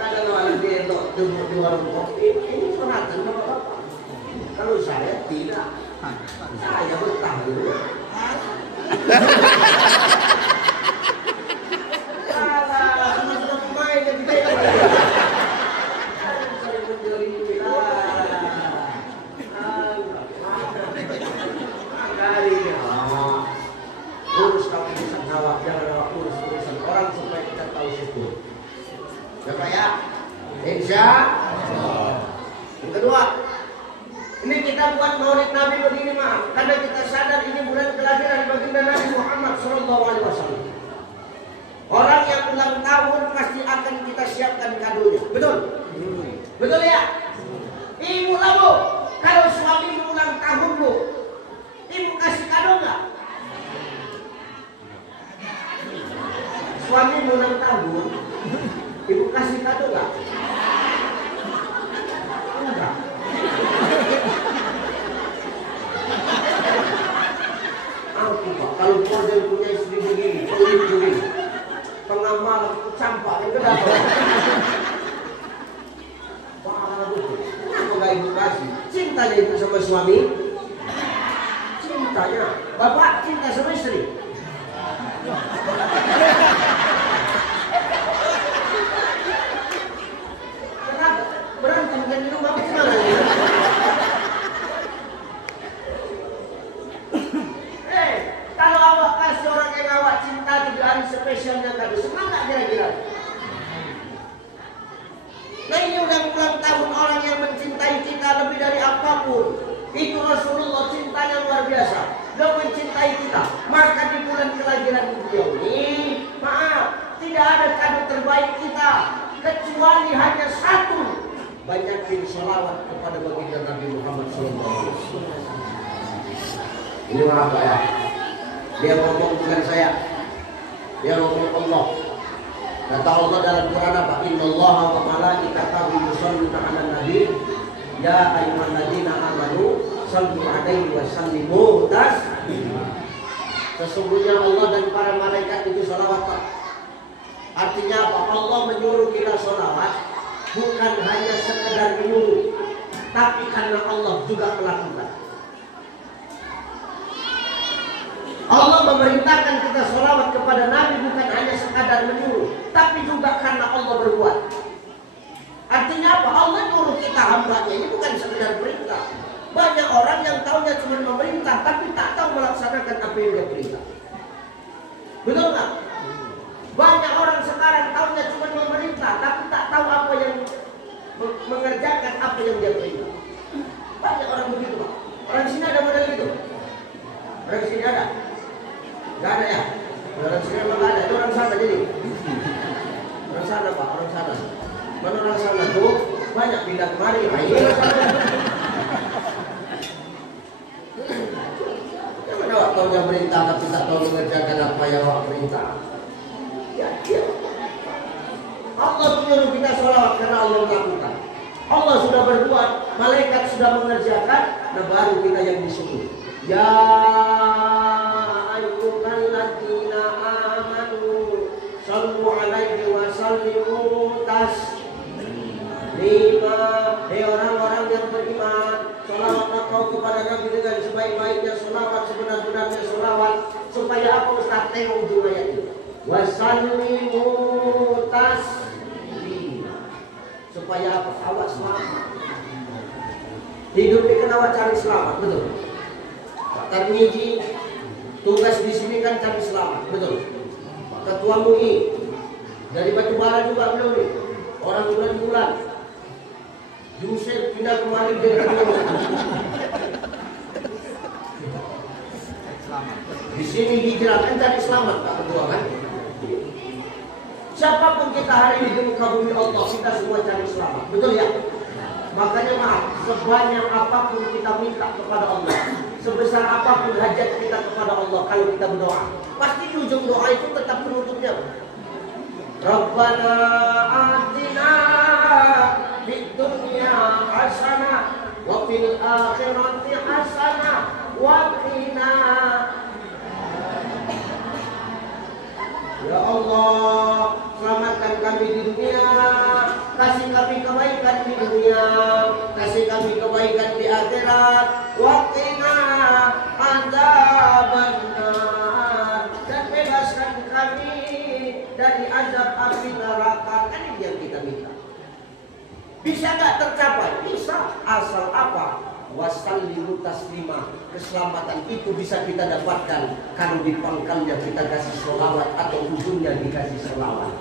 Kalau ada dia tunggu di warung kopi, ini perhatian Bapak. Kalau saya tidak, saya betah dulu. Urus kamu bisa ngawak, jangan urus urusan orang supaya kita tahu syukur. Ya Pak ya, insya Allah. Yang kedua, ini kita buat maulid Nabi begini Pak, karena kita sadar ini bulan kelahiran baginda Nabi Muhammad SAW. Orang yang ulang tahun pasti akan kita siapkan kadonya, betul? Betul ya? Ibu lah Bu, kalau suami ulang tahun Bu, ibu kasih kado nggak? Suami ulang tahun, ibu kasih kado nggak? Enggak. Aku Pak, kalau model punya istri begini, kulit begini, tengah malam campak yang kedap. Kenapa nggak ibu kasih? Cintanya ibu sama suami, cintanya. Bapak cinta sama istri. Kenapa? Berantem kan di rumah gimana ya? Kalau awak kasih orang yang awak cinta di hari spesialnya kado, semangat kira-kira. Nah ini udah ulang tahun orang yang mencintai kita lebih dari apapun. Itu Rasulullah cintanya luar biasa. Dia mencintai kita. Maka di bulan kelahiran beliau ini, maaf, tidak ada kado terbaik kita kecuali hanya satu. Banyakin sholawat kepada baginda Nabi Muhammad SAW. Ini apa ya? Dia ngomong bukan saya. Dia ngomong Allah. Kata Allah dalam Quran apa? Innallaha wa malaikatahu yusholluna 'alan nabi ya ayyuhalladzina amanu shallu 'alaihi wa sallimu taslima. Sesungguhnya Allah dan para malaikat itu sholawat. Artinya apa? Allah menyuruh kita sholawat bukan hanya sekedar menyuruh, tapi karena Allah juga melakukan. Allah memerintahkan kita sholawat kepada Nabi bukan hanya sekadar menyuruh, tapi juga karena Allah berbuat. Artinya apa? Allah nyuruh kita hambanya, ini bukan sekedar perintah. Banyak orang yang tahunya cuma memerintah, tapi tak tahu melaksanakan apa yang dia perintah. Betul nggak? Banyak orang sekarang tahunya cuma memerintah, tapi tak tahu apa yang mengerjakan apa yang dia perintah. Banyak orang begitu Pak. Orang di sini ada model gitu. Orang sini ada? Gak ada ya? Orang sini memang ada. Itu orang sana jadi. Orang sana Pak, orang sana. Mana orang sana tuh? Banyak pindah kemari. Ayo sana. Mana awak tahu yang perintah tapi tak tahu mengerjakan apa yang awak perintah? Ya, ya. Allah menyuruh kita sholawat karena Allah melakukan. Allah sudah berbuat, malaikat sudah mengerjakan, nah baru kita yang disuruh. Ya ayyuhalladzina amanu shallu alaihi wa sallimu taslima. Hei orang-orang yang beriman, sholawatlah kau kepada Nabi dengan sebaik-baiknya sholawat, sebenar-benarnya sholawat. Supaya apa Ustaz? Tengok ujung ayat itu. Wa sallimu taslima. Supaya apa? Awak selamat. Hidup ini kan awak cari selamat, betul? Pak Tarmiji tugas di sini kan cari selamat, betul? Pak Ketua MUI dari Batubara juga belum nih. Orang bulan-bulan Yusuf pindah kemari dari di sini hijrah kan cari selamat Pak Ketua kan? Siapapun kita hari ini di muka bumi Allah, kita semua cari selamat, betul ya? Makanya maaf, sebanyak apapun kita minta kepada Allah, sebesar apapun hajat kita kepada Allah, kalau kita berdoa, pasti di ujung doa itu tetap penutupnya. Rabbana atina fid dunya hasanah wa fil akhirati hasanah wa qina. Ya Allah, selamatkan kami di dunia, kasih kami kebaikan di dunia, kasih kami kebaikan di akhirat, waqina adzabannar, dan bebaskan kami dari azab api neraka. Kan ini yang kita minta. Bisa nggak tercapai? Bisa, asal apa? Wasallimu taslima. Keselamatan itu bisa kita dapatkan kalau di pangkalnya kita kasih sholawat atau ujungnya dikasih sholawat.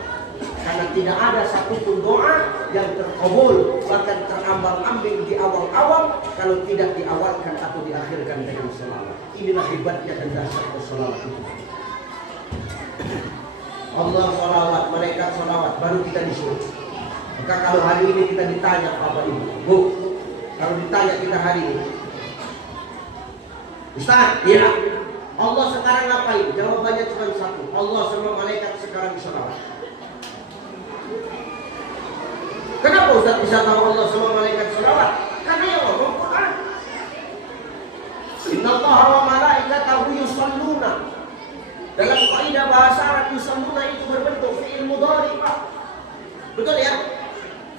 Karena tidak ada satupun doa yang terkabul bahkan terambang-ambing di awal-awal kalau tidak diawalkan atau diakhirkan dengan sholawat. Inilah hebatnya dan dasar sholawat itu. Allah sholawat, malaikat sholawat, baru kita disuruh. Maka kalau hari ini kita ditanya Bapak Ibu, Bu, kalau ditanya kita hari ini, Ustaz, iya, Allah sekarang ngapain? Jawabannya cuma satu, Allah sama malaikat sekarang sholawat. Kenapa Ustaz bisa tahu Allah sama malaikat sholawat? Karena yang ngomong Quran. Innallaha wa malaikatahu yusholluna. Dalam kaidah bahasa Arab yusholluna itu berbentuk fi'il mudhari, Pak. Betul ya?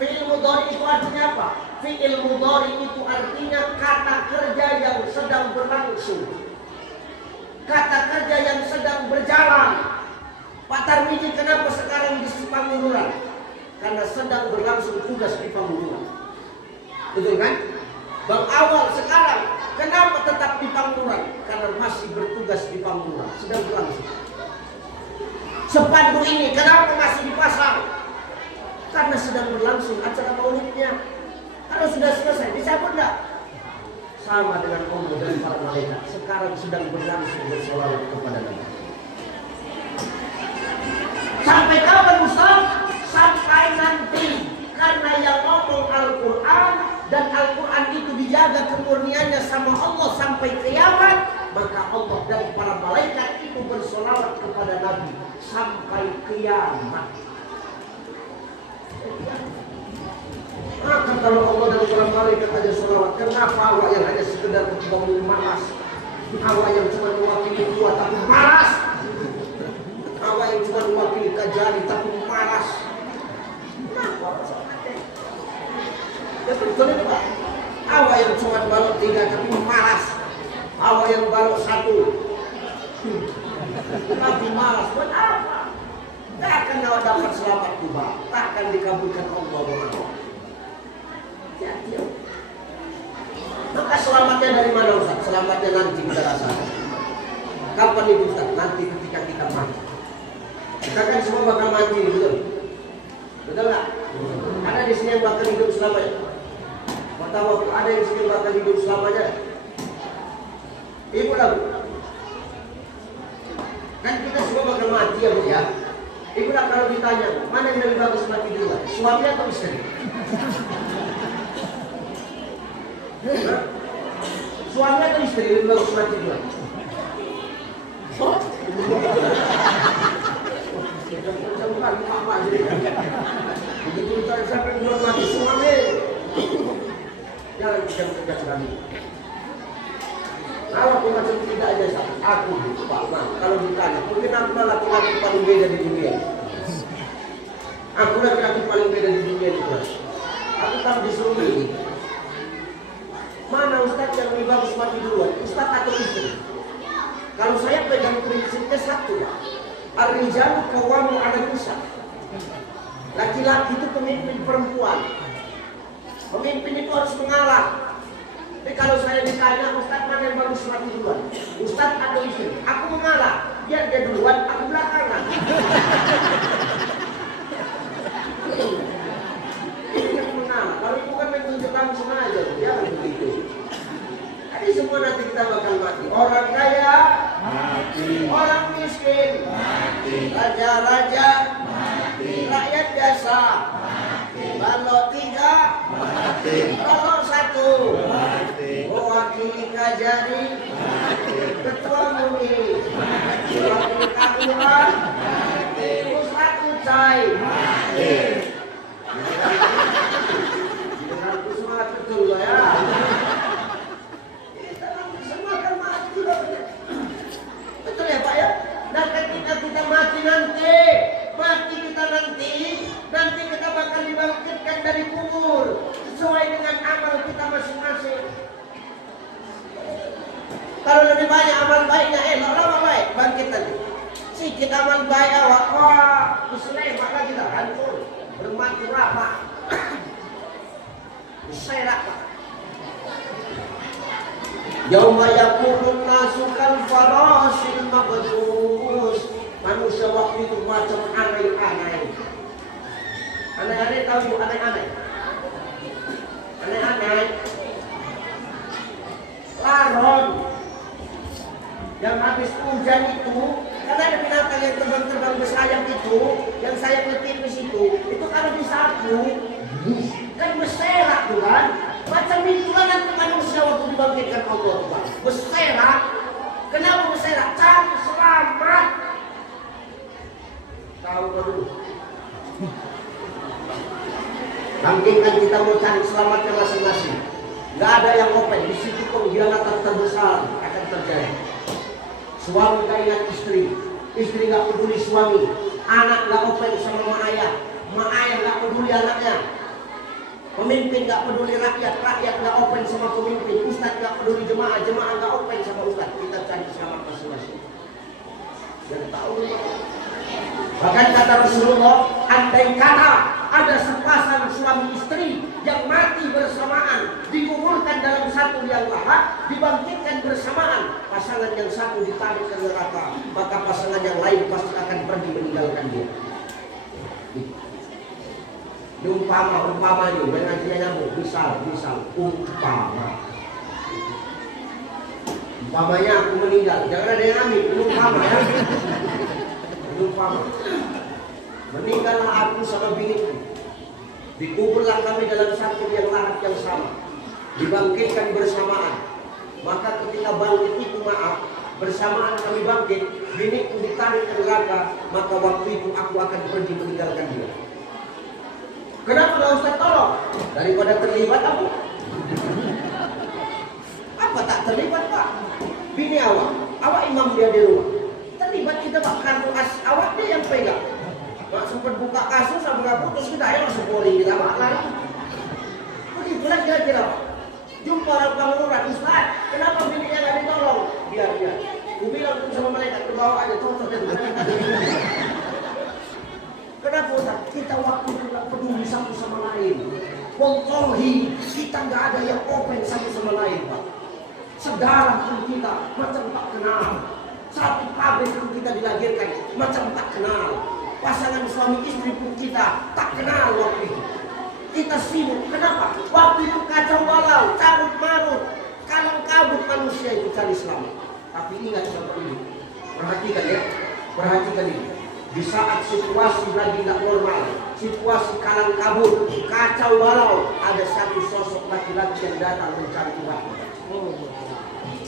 Fi'il mudhari itu artinya apa? Fi'il mudhari itu artinya kata kerja yang sedang berlangsung, kata kerja yang sedang berjalan. Pak Tarmiji kenapa sekarang di Pangururan? Karena sedang berlangsung tugas di Pangururan. Betul kan? Bang Awal sekarang kenapa tetap di Pangururan? Karena masih bertugas di Pangururan, sedang berlangsung. Sepandu ini kenapa masih dipasang? Karena sedang berlangsung acara maulidnya. Kalau sudah selesai, dicabut enggak? Sama dengan Allah dan para malaikat. Sekarang sedang berlangsung bersolawat kepada Nabi. Sampai kapan Ustaz? Sampai nanti. Karena yang ngomong Al-Quran dan Al-Quran itu dijaga kemurniannya sama Allah sampai kiamat, maka Allah dan para malaikat itu bersolawat kepada Nabi sampai kiamat. Maka kalau Allah dan para malaikat aja sholawat, kenapa awak yang hanya sekedar bangun malas? Awak yang cuma mewakili tua tapi malas. Awak yang cuma mewakili kajari tapi malas. Kenapa? Ya betul itu Pak. Awak yang cuma balok 3 tapi malas. Awak yang balok 1 tapi malas. Buat apa? Tak akan awak dapat selamat tuh Pak. Tak akan dikabulkan Allah SWT. Ya. Maka selamatnya dari mana Ustaz? Selamatnya nanti kita rasakan. Kapan itu Ustaz? Nanti ketika kita mati. Kita kan semua bakal mati, betul? Betul nggak? Ada di sini yang bakal hidup selamanya. Pertama, ada yang di sini bakal hidup selamanya. Ibu dah. Kan kita semua bakal mati ya Bu ya. Ibu nak kalau ditanya, mana yang lebih bagus mati duluan? Suami atau istri? Suami atau istri lebih bagus mati duluan? Begitu sampai duluan mati suami. Jangan kerja kami. Kalau aku macam tidak aja aku Pak Mas, kalau ditanya, mungkin aku laki-laki paling beda di dunia. Aku laki-laki paling beda di dunia itu. Aku tak disuruh milih. Mana Ustaz yang lebih bagus mati duluan? Ustaz atau istri? Kalau saya pegang prinsipnya satu, Ar-rijalu qawwamun 'ala nisa. Laki-laki itu pemimpin perempuan. Pemimpin itu harus mengalah. Tapi kalau saya ditanya, Ustaz mana yang bagus mati duluan? Ustaz atau istri? Aku mengalah. Biar dia duluan, aku belakangan. Aku mengalah. Kalau itu kan menunjuk langsung aja, jangan begitu. Jadi semua nanti kita bakal mati. Orang kaya mati, orang miskin mati, raja-raja mati, rakyat biasa mati, kalau tiga mati, kalau satu mati, mewakili Kajari mati, ketua MUI mati, wakil Kakura mati, Ustaz Ucai mati. Aku semangat betul ya. Betul ya Pak ya? Dan ketika kita mati nanti kita bakal dibangkitkan dari kubur sesuai dengan amal kita masing-masing. Kalau lebih banyak amal baiknya, lama baik bangkit nanti. Sikit amal baik awak, wah, diselewak lagi dah, hancur, bermati rapat, diserak Pak. Yauma yakunun nasu kal farasil mabthus. Manusia waktu itu macam aneh-aneh. Aneh-aneh tahu ibu aneh-aneh? Aneh-aneh. Laron. Yang habis hujan itu, karena ada binatang yang terbang-terbang bersayap itu, yang sayapnya tipis itu kalau disapu, kan berserak tuh kan? Macam itulah nanti manusia waktu dibangkitkan Allah Tuhan. Berserak. Kenapa berserak? Cari selamat. Tahu dulu. Nanti kan kita mau cari selamatnya masing-masing. Gak ada yang open. Di situ pengkhianatan terbesar akan terjadi. Suami gak ingat istri. Istri gak peduli suami. Anak gak open sama mak ayah. Mak ayah gak peduli anaknya. Pemimpin gak peduli rakyat, rakyat gak open sama pemimpin, ustaz gak peduli jemaah, jemaah gak open sama ustaz. Kita cari selamat masing-masing. Yang tahu. Bahkan kata Rasulullah, andai kata ada sepasang suami istri yang mati bersamaan, dikuburkan dalam satu liang lahat, dibangkitkan bersamaan, pasangan yang satu ditarik ke neraka, maka pasangan yang lain pasti akan pergi meninggalkan dia. Umpama ini, benarnya nyambung, misal, umpamanya aku meninggal, jangan ada yang ambil, umpama ya. Umpama, meninggallah aku sama biniku, dikuburlah kami dalam satu liang lahat yang sama, dibangkitkan bersamaan, maka ketika bangkit itu bersamaan kami bangkit, biniku ditarik ke neraka, maka waktu itu aku akan pergi meninggalkan dia. Kenapa gak usah tolong? Daripada terlibat aku. Apa tak terlibat Pak? Bini awak imam dia di rumah. Terlibat kita Pak, kartu awak dia yang pegang. Mak sempat buka kasus sama gak putus kita ya langsung polling kita Pak lari. Begitulah kira-kira Pak. Jumpa orang lurah, Ustaz, kenapa bininya gak ditolong? Biar. Aku bilang sama mereka, terbawa aja contoh dan kenapa Ustaz? Kita waktu itu gak peduli satu sama lain. Wallahi, kita gak ada yang open satu sama lain Pak. Saudara pun kita macam tak kenal. Satu pabrik pun kita dilahirkan macam tak kenal. Pasangan suami istri pun kita tak kenal waktu itu. Kita sibuk, kenapa? Waktu itu kacau balau, carut marut, kalang kabut manusia itu cari selamat. Tapi ingat Bapak Ibu, perhatikan ya. Perhatikan ini. Di saat situasi lagi tidak normal, situasi kalang kabut, kacau balau, ada satu sosok laki-laki yang datang mencari umatnya.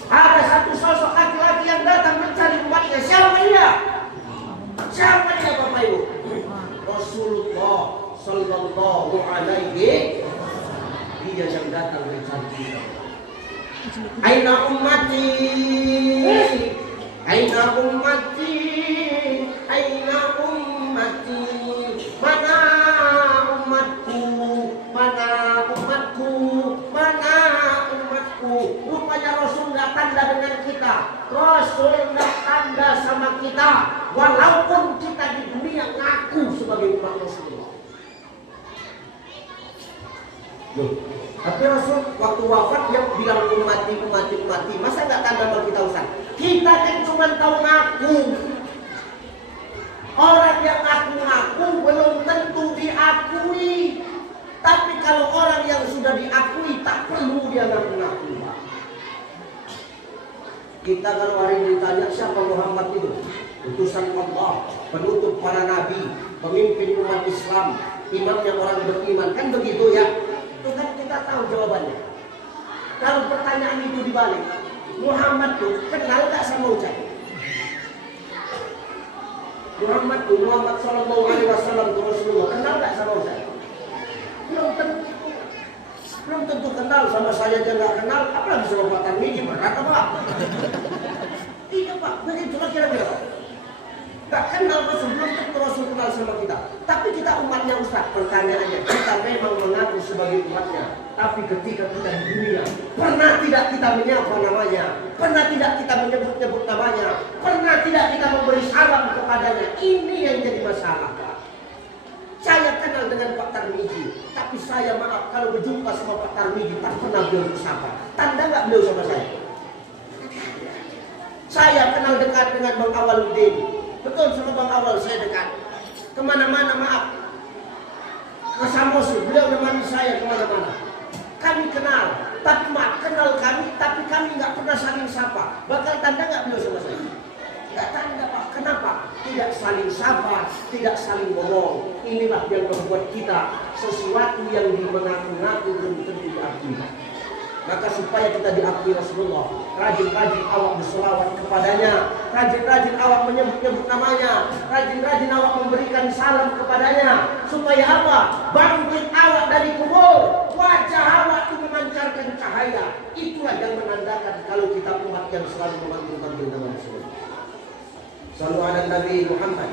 Ada satu sosok laki-laki yang datang mencari umatnya. Siapa dia? Siapa dia, Bapak Ibu? Rasulullah Sallallahu Alaihi Wasallam. Dia yang datang mencari kita. Aina ummati, aina ummati, aina ummati. Mana umatku, mana umatku, mana umatku. Rupanya Rasul nggak tanda dengan kita. Rasul nggak tanda sama kita. Walaupun kita di dunia ngaku sebagai umat Rasulullah. Loh, tapi Rasul waktu wafat dia bilang umati. Masa nggak tanda sama kita, Ustaz? Kita kan cuma tahu ngaku. Orang yang ngaku-ngaku belum tentu diakui. Tapi kalau orang yang sudah diakui tak perlu dia ngaku-ngaku. Kita kalau hari ini ditanya siapa Muhammad itu? Utusan Allah, penutup para nabi, pemimpin umat Islam, imamnya orang beriman, kan begitu ya? Itu kan kita tahu jawabannya. Kalau pertanyaan itu dibalik, Muhammad tuh kenal gak sama Ucap? Muhammad Sallallahu Alaihi Wasallam itu Rasulullah, kenal gak sama Ucap? Belum tentu kenal, sama saya aja gak kenal, apalagi sama Pak Tarmiji, berat apa? Iya Pak, begitulah kira-kira. Gak kenal Rasul, belum tentu Rasul kenal sama kita. Tapi kita umatnya Ustaz, pertanyaannya, kita memang mengaku sebagai umatnya. Tapi ketika kita di dunia, pernah tidak kita menyapa namanya? Pernah tidak kita menyebut-nyebut namanya? Pernah tidak kita memberi salam kepadanya? Ini yang jadi masalah. Saya kenal dengan Pak Tarmiji, tapi saya maaf kalau berjumpa sama Pak Tarmiji tak pernah beliau bersama. Tanda nggak beliau sama saya? Saya kenal dekat dengan Bang Awaluddin. Betul, sama Bang Awal saya dekat. Kemana-mana maaf. Ke Samosir, beliau menemani saya kemana-mana. Kami kenal, tapi maaf kenal kami, tapi kami nggak pernah saling sapa. Bakal tanda nggak beliau sama saya? Nggak tanda Pak. Kenapa? Tidak saling sapa, tidak saling ngomong. Inilah yang membuat kita sesuatu yang mengaku-ngaku belum tentu diakui. Maka supaya kita diakui Rasulullah, rajin-rajin awak berselawat kepadanya, rajin-rajin awak menyebut-nyebut namanya, rajin-rajin awak memberikan salam kepadanya. Supaya apa? Bangkit awak dari kubur, wajah awak itu memancarkan cahaya. Itulah yang menandakan kalau kita umat yang selalu memanggil nama Rasulullah. Sallu ala Nabi Muhammad.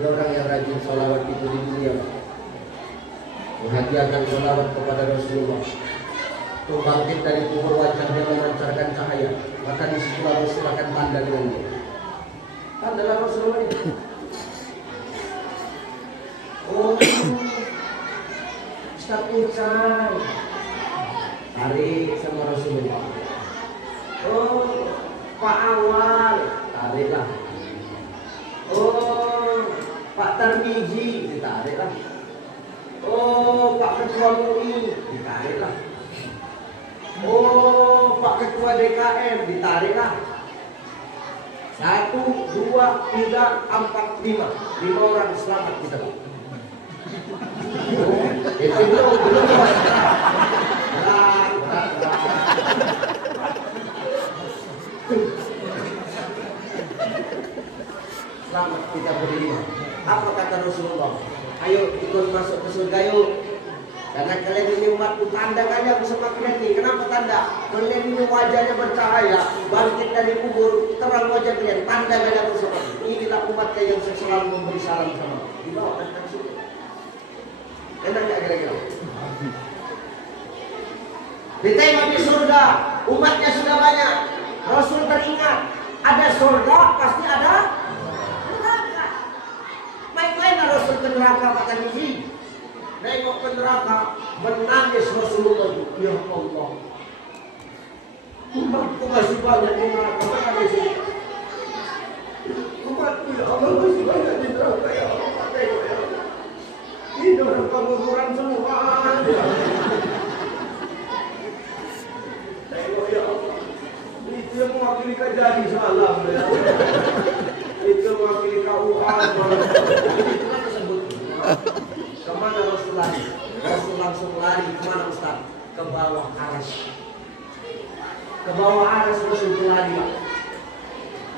Dia orang yang rajin salawat itu di dunia, menghadiahkan salawat kepada Rasulullah. Itu bangkit dari kubur, wajahnya memancarkan cahaya. Maka disitulah Rasul akan tanda dengan dia. Tandalah Rasulullah itu. Oh, Ustaz Ucai, tarik sama Rasulullah. Oh, Pak Awal, tariklah. Oh, Pak Tarmiji, ditariklah. Oh, Pak Ketua MUI, ditariklah. Oh, Pak Ketua DKM, ditariklah. 1, 2, 3, 4, 5. 5 orang selamat kita. Itu belum. Selamat kita berdiri. Apa kata Rasulullah? Ayo ikut masuk ke surga yuk. Karena kalian ini umatku, tanda aja bersama kalian ini. Kenapa tanda? Kalian ini wajahnya bercahaya, bangkit dari kubur, terang wajah kalian. Tanda aja bersama. Inilah umatnya yang selalu memberi salam sama. Di bawah kan surga. Enak gak kira-kira? Ditengok di surga, umatnya sudah banyak. Rasul teringat, ada surga pasti ada neraka. Main-main Rasul ke neraka Pak Tarmiji. Nengok ke neraka, menangis Rasulullah. Ya Allah, umatku masih banyak di neraka. Umatku ya Allah masih banyak di neraka ya Allah. Tengok ya Allah, ini orang keguguran semua. Tengok ya Allah, itu yang mewakili kejadian. Kemana Rasul lari? Rasul langsung lari kemana Ustaz? Ke bawah aras. Ke bawah aras Rasul lari.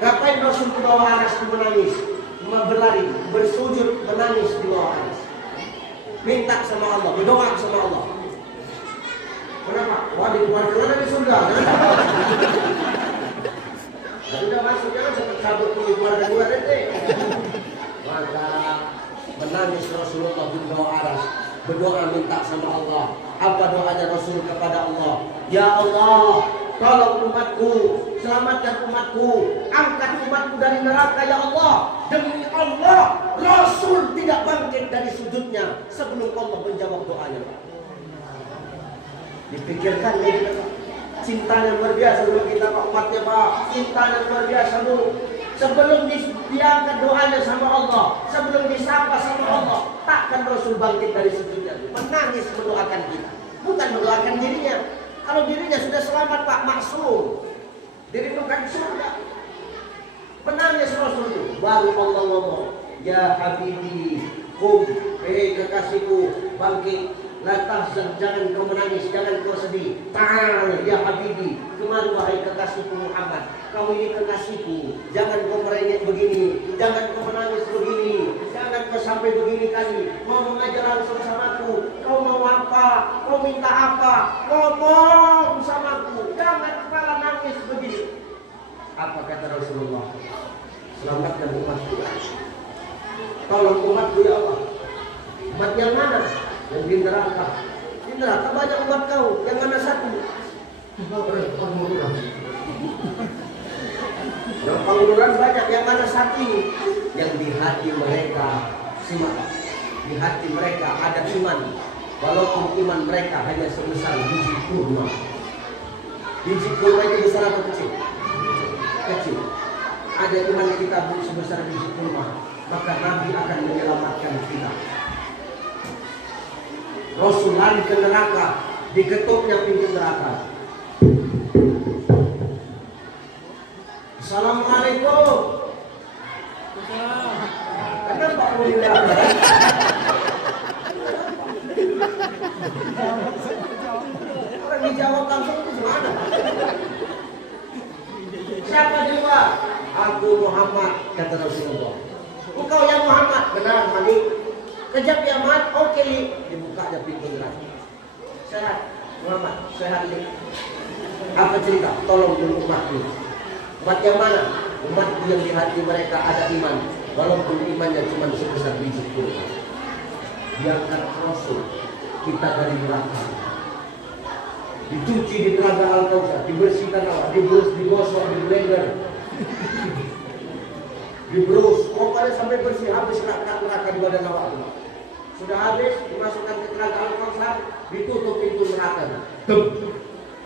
Ngapain Rasul ke bawah aras menangis? Berlari, bersujud, menangis di bawah aras. Minta sama Allah, berdoa sama Allah. Kenapa? Wah, dikeluarkan dari surga. Sudah masuk, jangan cepat cabut ke keluarga dua detik. Maka menangis Rasulullah di bawah aras, berdoa minta sama Allah. Apa doanya Rasul kepada Allah? Ya Allah, tolong umatku, selamatkan umatku, angkat umatku dari neraka ya Allah. Demi Allah, Rasul tidak bangkit dari sujudnya sebelum Allah menjawab doanya. Dipikirkan ya kita, Pak. Cintanya luar biasa dulu kita Pak, umatnya Pak. Cintanya luar biasa dulu. Sebelum diangkat doanya sama Allah, sebelum disapa sama Allah, takkan Rasul bangkit dari sujudnya, menangis mendoakan kita, bukan mendoakan dirinya. Kalau dirinya sudah selamat Pak, maksum, dirindukan surga. Menangis Rasul itu, baru Allah ngomong, ya Habibi, kekasihku, bangkit. La tahzan, jangan kau menangis, jangan kau sedih. Ta'al ya Habibi, kemari wahai kekasihku Muhammad. Kau ini kekasihku, jangan kau merengek begini, jangan kau menangis begini, jangan kau sampai begini kali. Mau mengajar langsung samaku, kau mau apa, kau minta apa, ngomong samaku, jangan kepala nangis begini. Apa kata Rasulullah? Selamatkan umatku, tolong umatku ya Allah. Umat yang mana? Yang di neraka. Di neraka banyak umat kau. Yang mana satu? Yang pengururan banyak. Yang mana satu? Yang di hati mereka simak. Di hati mereka ada iman. Walaupun iman mereka hanya sebesar biji kurma. Biji kurma itu besar atau kecil? Kecil. Ada iman kita sebesar biji kurma, maka Nabi akan menyelamatkan kita. Rasul lari ke neraka, diketupnya pintu neraka. Assalamualaikum. Kenapa kamu bilang? Orang dijawab langsung itu gimana? Siapa juga? Aku Muhammad, kata Rasulullah. Engkau yang Muhammad, benar Malik. Kejap ya Mat, oke. Dibuka aja pintu neraka. Sehat, Muhammad, sehat nih. Apa cerita? Tolong dulu umatku. Umat yang mana? Umatku yang di hati mereka ada iman, walaupun imannya cuma sebesar biji kurma. Diangkat Rasul kita dari neraka, dicuci di telaga Al-Kautsar, dibersihkan Allah, digosok di blender, diberus, pokoknya sampai bersih, habis neraka di badan awak. Sudah habis, dimasukkan ke telaga Al-Kautsar, ditutup pintu neraka.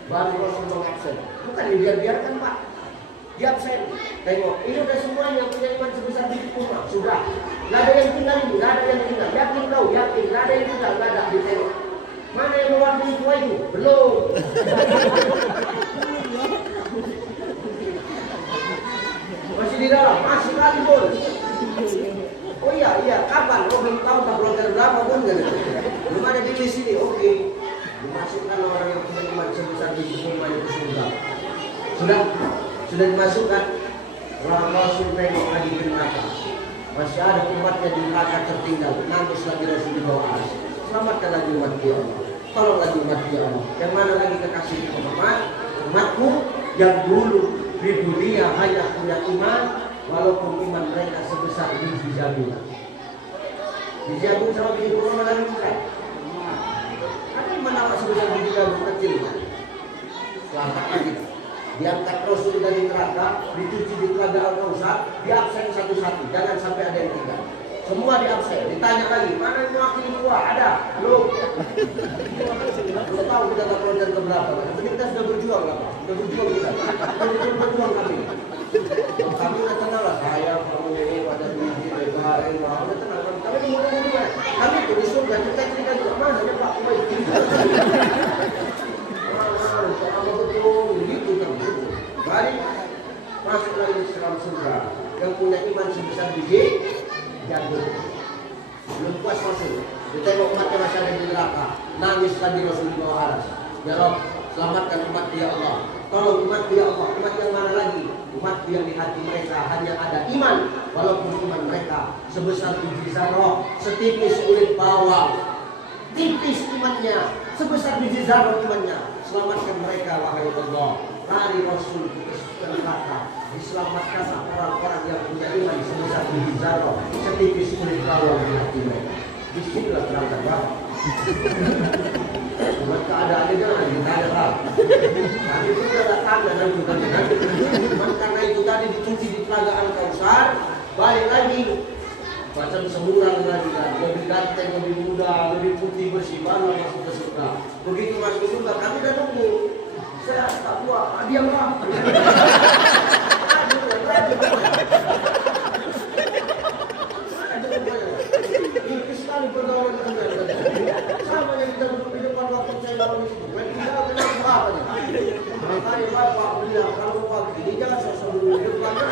Baru Rasul mengabsen. Bukan dibiarkan Pak, diabsen. Tengok, ini udah semuanya punya iman sebesar biji kurma. Sudah, nggak ada yang tinggal ini, nggak ada yang tinggal. Yakin kau, yakin, nggak ada yang tinggal, nggak ada. Ditengok, mana yang mewakili tua itu? Belum. Masih di dalam, masih kali pun. Oh iya, kapan? Oh belum tahu, tak berapa berapa pun kan? Belum ada di sini, oke. Dimasukkan orang yang punya iman sebesar biji kurma itu surga. Sudah dimasukkan. Rasul tengok lagi di neraka. Masih ada umatnya di neraka tertinggal. Nangis lagi Rasul di bawah aras. Selamatkan lagi umat ya Allah. Tolong lagi umat ya Allah. Yang mana lagi kekasih Muhammad? Umatku yang dulu di dunia hanya punya iman, walaupun iman mereka sebesar biji jagung. Biji jagung sama biji kurma lagi bukan? Ada iman apa sebesar biji jagung kecil? Selamatkan kita. Diangkat Rasul dari neraka, dicuci di telaga Al-Kautsar, diabsen satu-satu, jangan sampai ada yang tinggal. Semua diabsen, ditanya lagi, mana yang mewakili tua? Ada? Belum. Belum tahu kita tak keluar ke berapa. Tapi kita sudah berjuang lah, sudah berjuang kita. Berjuang kami. Kami udah tenang lah, saya, kamu ini, pada biji, kemarin, udah tenang. Kami kemudian, kami itu di surga, cerita juga, mana ya Pak? Mari masuk lagi dalam surga yang punya iman sebesar biji jagung. Belum puas aras Rasul. Ditengok umatnya masih ada di neraka. Nangis tadi Rasul di bawah aras. Ya Rabb, selamatkan umat ya Allah. Tolong umat ya Allah. Umat yang mana lagi? Umat yang di hati mereka hanya ada iman. Walaupun iman mereka sebesar biji zarah, setipis kulit bawang. Tipis imannya, sebesar biji zarah imannya. Selamatkan mereka wahai Allah. Lari Rasul ke neraka. Diselamatkan orang-orang yang punya iman sebesar biji zarah, setipis kulit bawang di hati mereka. Bismillah berangkat Bapak. Buat keadaannya jangan kita ada Pak. Tadi itu ada tanda dan juga karena itu tadi dicuci di telaga Al-Kautsar, balik lagi macam semula lagi kan, lebih ganteng, lebih muda, lebih putih bersih, baru masuk ke surga. Begitu masuk ke surga, kami udah nunggu. Saya tak buat, diam lah. Sekali pergaulan sama yang kita duduk di depan waktu saya lawan itu. Kita kenapa apa nih? Makanya Bapak bilang kalau pagi ini jangan sosok dulu di depan kan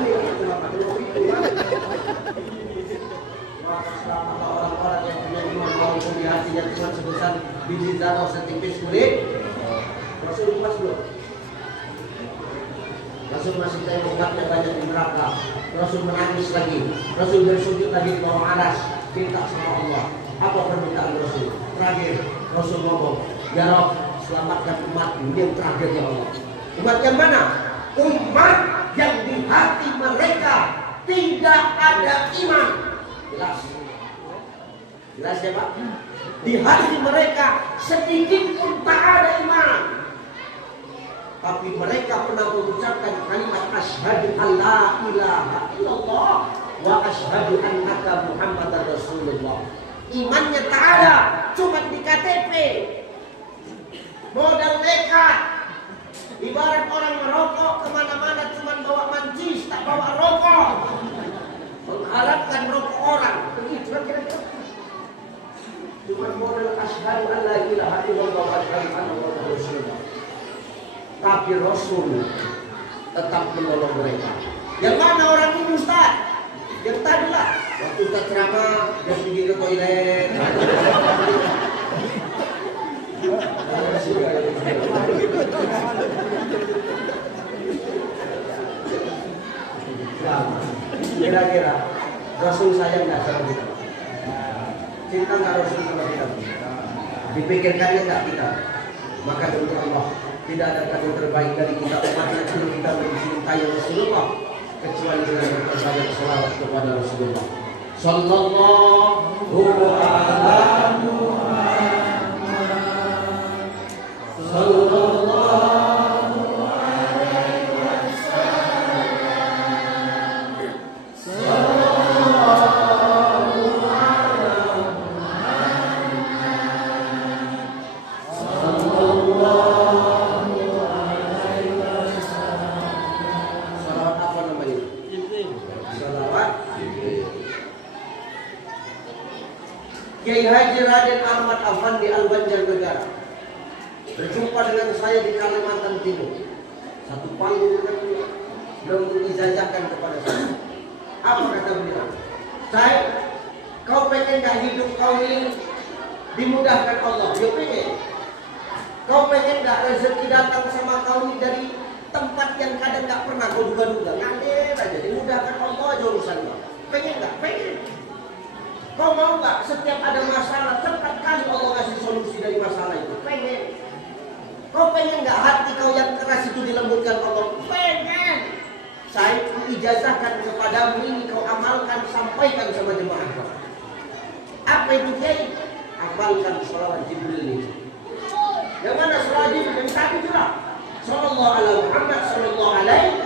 ini itu makan itu kan. Maka selama orang-orang yang punya iman walaupun di hatinya cuma sebesar biji zarah setipis kulit, Rasul puas belum? Rasul masih tengok umatnya banyak di neraka. Rasul menangis lagi. Rasul bersujud lagi di bawah aras, minta sama Allah. Apa permintaan Rasul? Terakhir Rasul ngomong, ya Rabb, selamatkan umat ini yang terakhir ya Allah. Umat yang mana? Umat yang di hati mereka tidak ada iman. Jelas? Jelas ya Pak? Di hati mereka sedikit pun tak ada iman. Tapi mereka pernah mengucapkan kalimat asyhadu alla ilaha illallah wa asyhadu annaka Muhammadar Rasulullah. Imannya tak ada, cuma di KTP. Modal nekat. Ibarat orang merokok kemana-mana cuma bawa mancis, tak bawa rokok. Mengharapkan rokok orang. Begitu kira-kira. Cuma modal asyhadu alla ilaha illallah wa asyhadu annaka Rasulullah. Tapi Rasul tetap menolong mereka. Yang mana orang ini Ustaz? Yang tadi lah. Waktu Ustaz ceramah, dia pergi ke toilet. Kira-kira Rasul sayang nggak sama kita? Cinta nggak Rasul sama kita? Dipikirkannya nggak kita? Maka untuk Allah tidak ada kader terbaik dari kita umat yang kita mencintai Rasulullah kecuali dengan berbanyak selawat kepada Rasulullah Sallallahu alaihi wasallam. Kiai Haji Raden Ahmad Afandi Al-Banjarnegara berjumpa dengan saya di Kalimantan Timur. Satu panggung belum mengijazahkan kepada saya. Apa kata beliau? Saya, kau pengen gak hidup kau ini dimudahkan Allah? Dia pengen. Kau pengen gak rezeki datang sama kau ini dari tempat yang kadang gak pernah kau duga-duga? Ngalir aja, dimudahkan Allah aja urusan kau. Pengen gak? Pengen. Kau mau nggak setiap ada masalah cepat kali Allah kasih solusi dari masalah itu? Pengen. Kau pengen nggak hati kau yang keras itu dilembutkan Allah? Pengen. Saya ijazahkan kepadamu ini kau amalkan, sampaikan sama jemaah kau. Apa itu Kiai? Amalkan sholawat Jibril itu. Yang mana sholawat Jibril? Yang tadi juga. Sallallahu alaihi Muhammad sallallahu alaihi.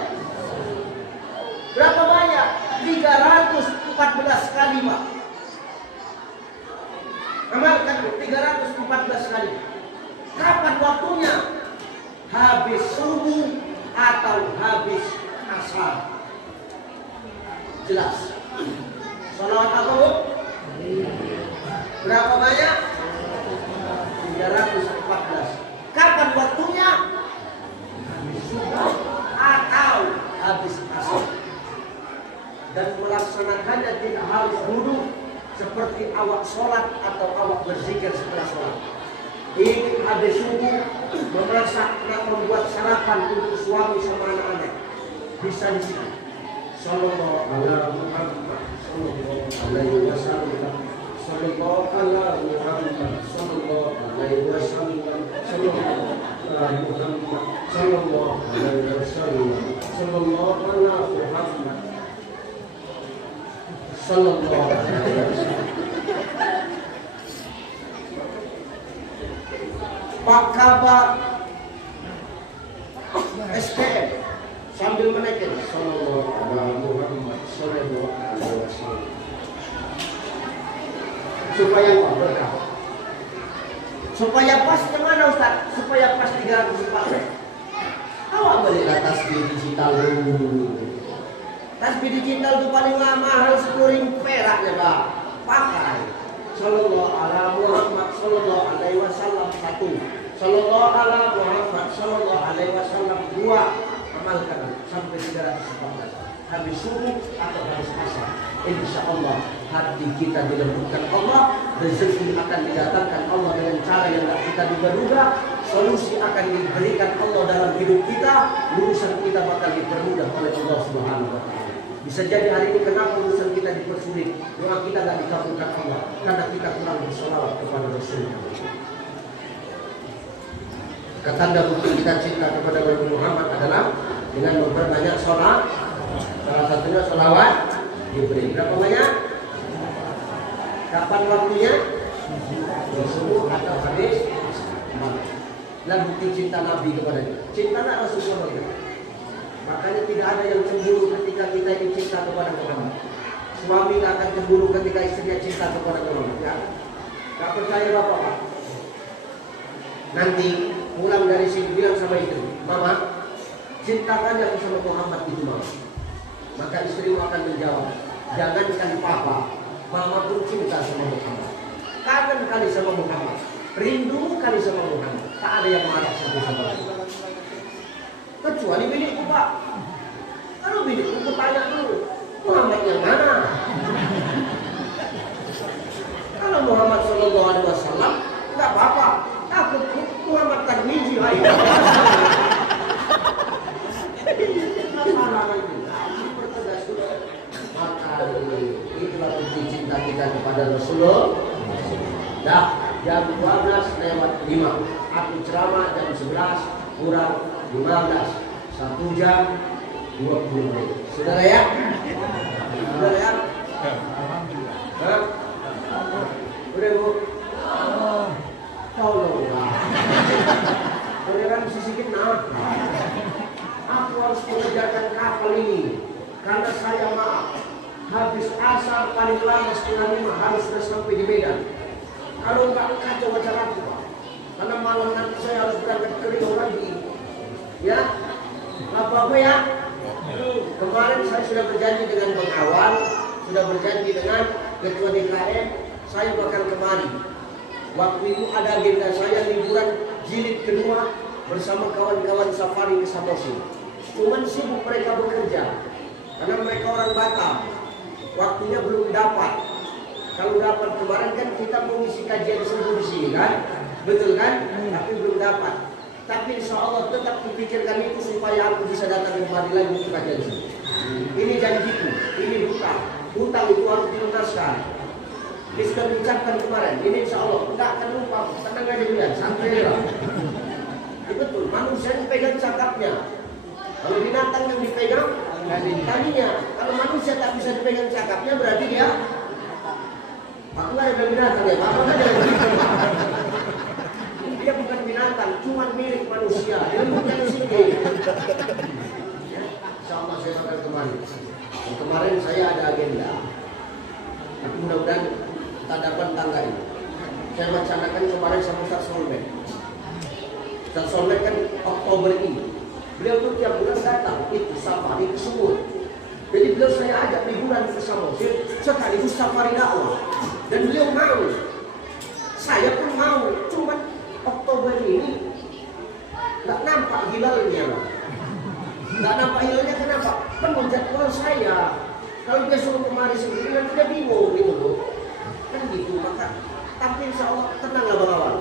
Berapa banyak? 314 kalimat. Amalkan 314 kali. Kapan waktunya? Habis subuh atau habis asar. Jelas. Salawat apa Bu? Berapa banyak? 314. Kapan waktunya? Habis subuh atau habis asar. Dan melaksanakannya tidak harus duduk, seperti awak sholat atau awak berzikir setelah sholat. Ingin habis subuh memasak dan membuat sarapan untuk suami sama anak-anak, bisa di sini. Sallallahu alaihi Muhammad sallallahu alaihi wasallam. Sallallahu alaihi Muhammad sallallahu alaihi wasallam. Sallallahu alaihi Muhammad sallallahu alaihi wasallam. Sallallahu alaihi Muhammad sallallahu alaihi wasallam. Pak Kabar SPM sambil menaikkan sallallahu alaihi Muhammad sallallahu alaihi wasallam supaya berkah, supaya pas kemana Ustaz? Supaya pas 304. Awak belilah tasbih digital dulu. Tasbih digital itu paling mahal 10.000 perak ya Pak. Pakai sallallahu alaihi Muhammad sallallahu alaihi wasallam 1, sallallahu alaihi Muhammad sallallahu alaihi wasallam 2. Amalkan sampai 314 habis subuh atau habis asar. Insya Allah hati kita dilembutkan Allah, rezeki akan didatangkan Allah dengan cara yang tidak kita diberduga, solusi akan diberikan Allah dalam hidup kita, urusan kita bakal dipermudah oleh Allah Subhanahu wa Ta'ala. Bisa jadi hari ini kenapa urusan kita dipersulit, doa kita tidak dikabulkan Allah karena kita kurang bersolawat kepada Rasulullah. Tanda bukti kita cinta kepada Nabi Muhammad adalah dengan memperbanyak sholat. Salah satunya sholawat diberi. Berapa banyak? Kapan waktunya? Subuh atau habis malam. Dan bukti cinta Nabi kepadanya. Cinta Rasulullah. Makanya tidak ada yang cemburu ketika kita ini cinta kepada Muhammad. Suami tidak akan cemburu ketika istrinya cinta kepada Muhammad. Ya? Tak percaya bapak? Nanti pulang dari sini bilang sama istri, Mama, cintakan aku sama Muhammad itu Mama. Maka istrimu akan menjawab, jangankan papa, Mama pun cinta sama Muhammad. Kangen kali sama Muhammad, rindu kali sama Muhammad. Tak ada yang marah satu sama lain. Kecuali binikku Pak. Kalau binikku tanya dulu, Muhammad yang mana? Kalau Muhammad Sallallahu Alaihi Wasallam, enggak apa-apa. Takut Muhammad Tarmizi lah. Maka itulah bukti cinta kita kepada Rasulullah. Dah jam 12:05 aku ceramah jam 11 kurang 15, 1 jam 20 menit. Saudara ya? Saudara ya? Hah? Udah Bu? Tolonglah. Beneran sedikit nah. Aku harus mengerjakan kapal ini karena saya maaf. Habis asar paling lama 4:30 harus sudah sampai di Medan. Kalau enggak kacau acara aku Pak. Karena malam nanti saya harus berangkat ke Rio lagi. Ya, apa-apa ya. Kemarin saya sudah berjanji dengan pengawal, sudah berjanji dengan ketua DKM, saya bakal kemari. Waktu itu ada agenda saya liburan jilid kedua bersama kawan-kawan safari ke Samosir. Cuman sibuk mereka bekerja karena mereka orang Batam. Waktunya belum dapat. Kalau dapat kemarin kan kita mengisi kajian subuh di sini kan, betul kan? Tapi belum dapat. Tapi insya Allah tetap dipikirkan itu supaya aku bisa datang kembali lagi untuk kajian subuh. Ini janjiku, ini hutang. Hutang itu harus dilunaskan. Dia sudah diucapkan kemarin. Ini insya Allah tidak akan lupa. Tenang aja dia, santai lah. Betul, manusia yang pegang cakapnya. Kalau binatang yang dipegang tadinya. Kalau manusia tak bisa dipegang cakapnya berarti dia aku lah yang binatang ya. Apa saja dia bukan binatang, cuma milik manusia. Dia bukan singgih. Insya Allah saya akan kembali. Kemarin saya ada agenda. Tapi mudah-mudahan tak dapat tangga ini. Saya wacanakan kemarin sama Ustaz Solmed. Ustaz Solmed kan Oktober ini. Beliau tuh tiap bulan datang, itu safari ke Sumut. Jadi beliau saya ajak liburan ke Samosir, sekaligus safari dakwah. Dan beliau mau, saya pun mau. Cuma Oktober ini nggak nampak hilalnya. Nggak nampak hilalnya kenapa? Penuh jadwal saya. Kalau dia suruh kemari sendiri nanti dia bingung gitu loh. Kan gitu, maka tapi insya Allah tenanglah bang awal.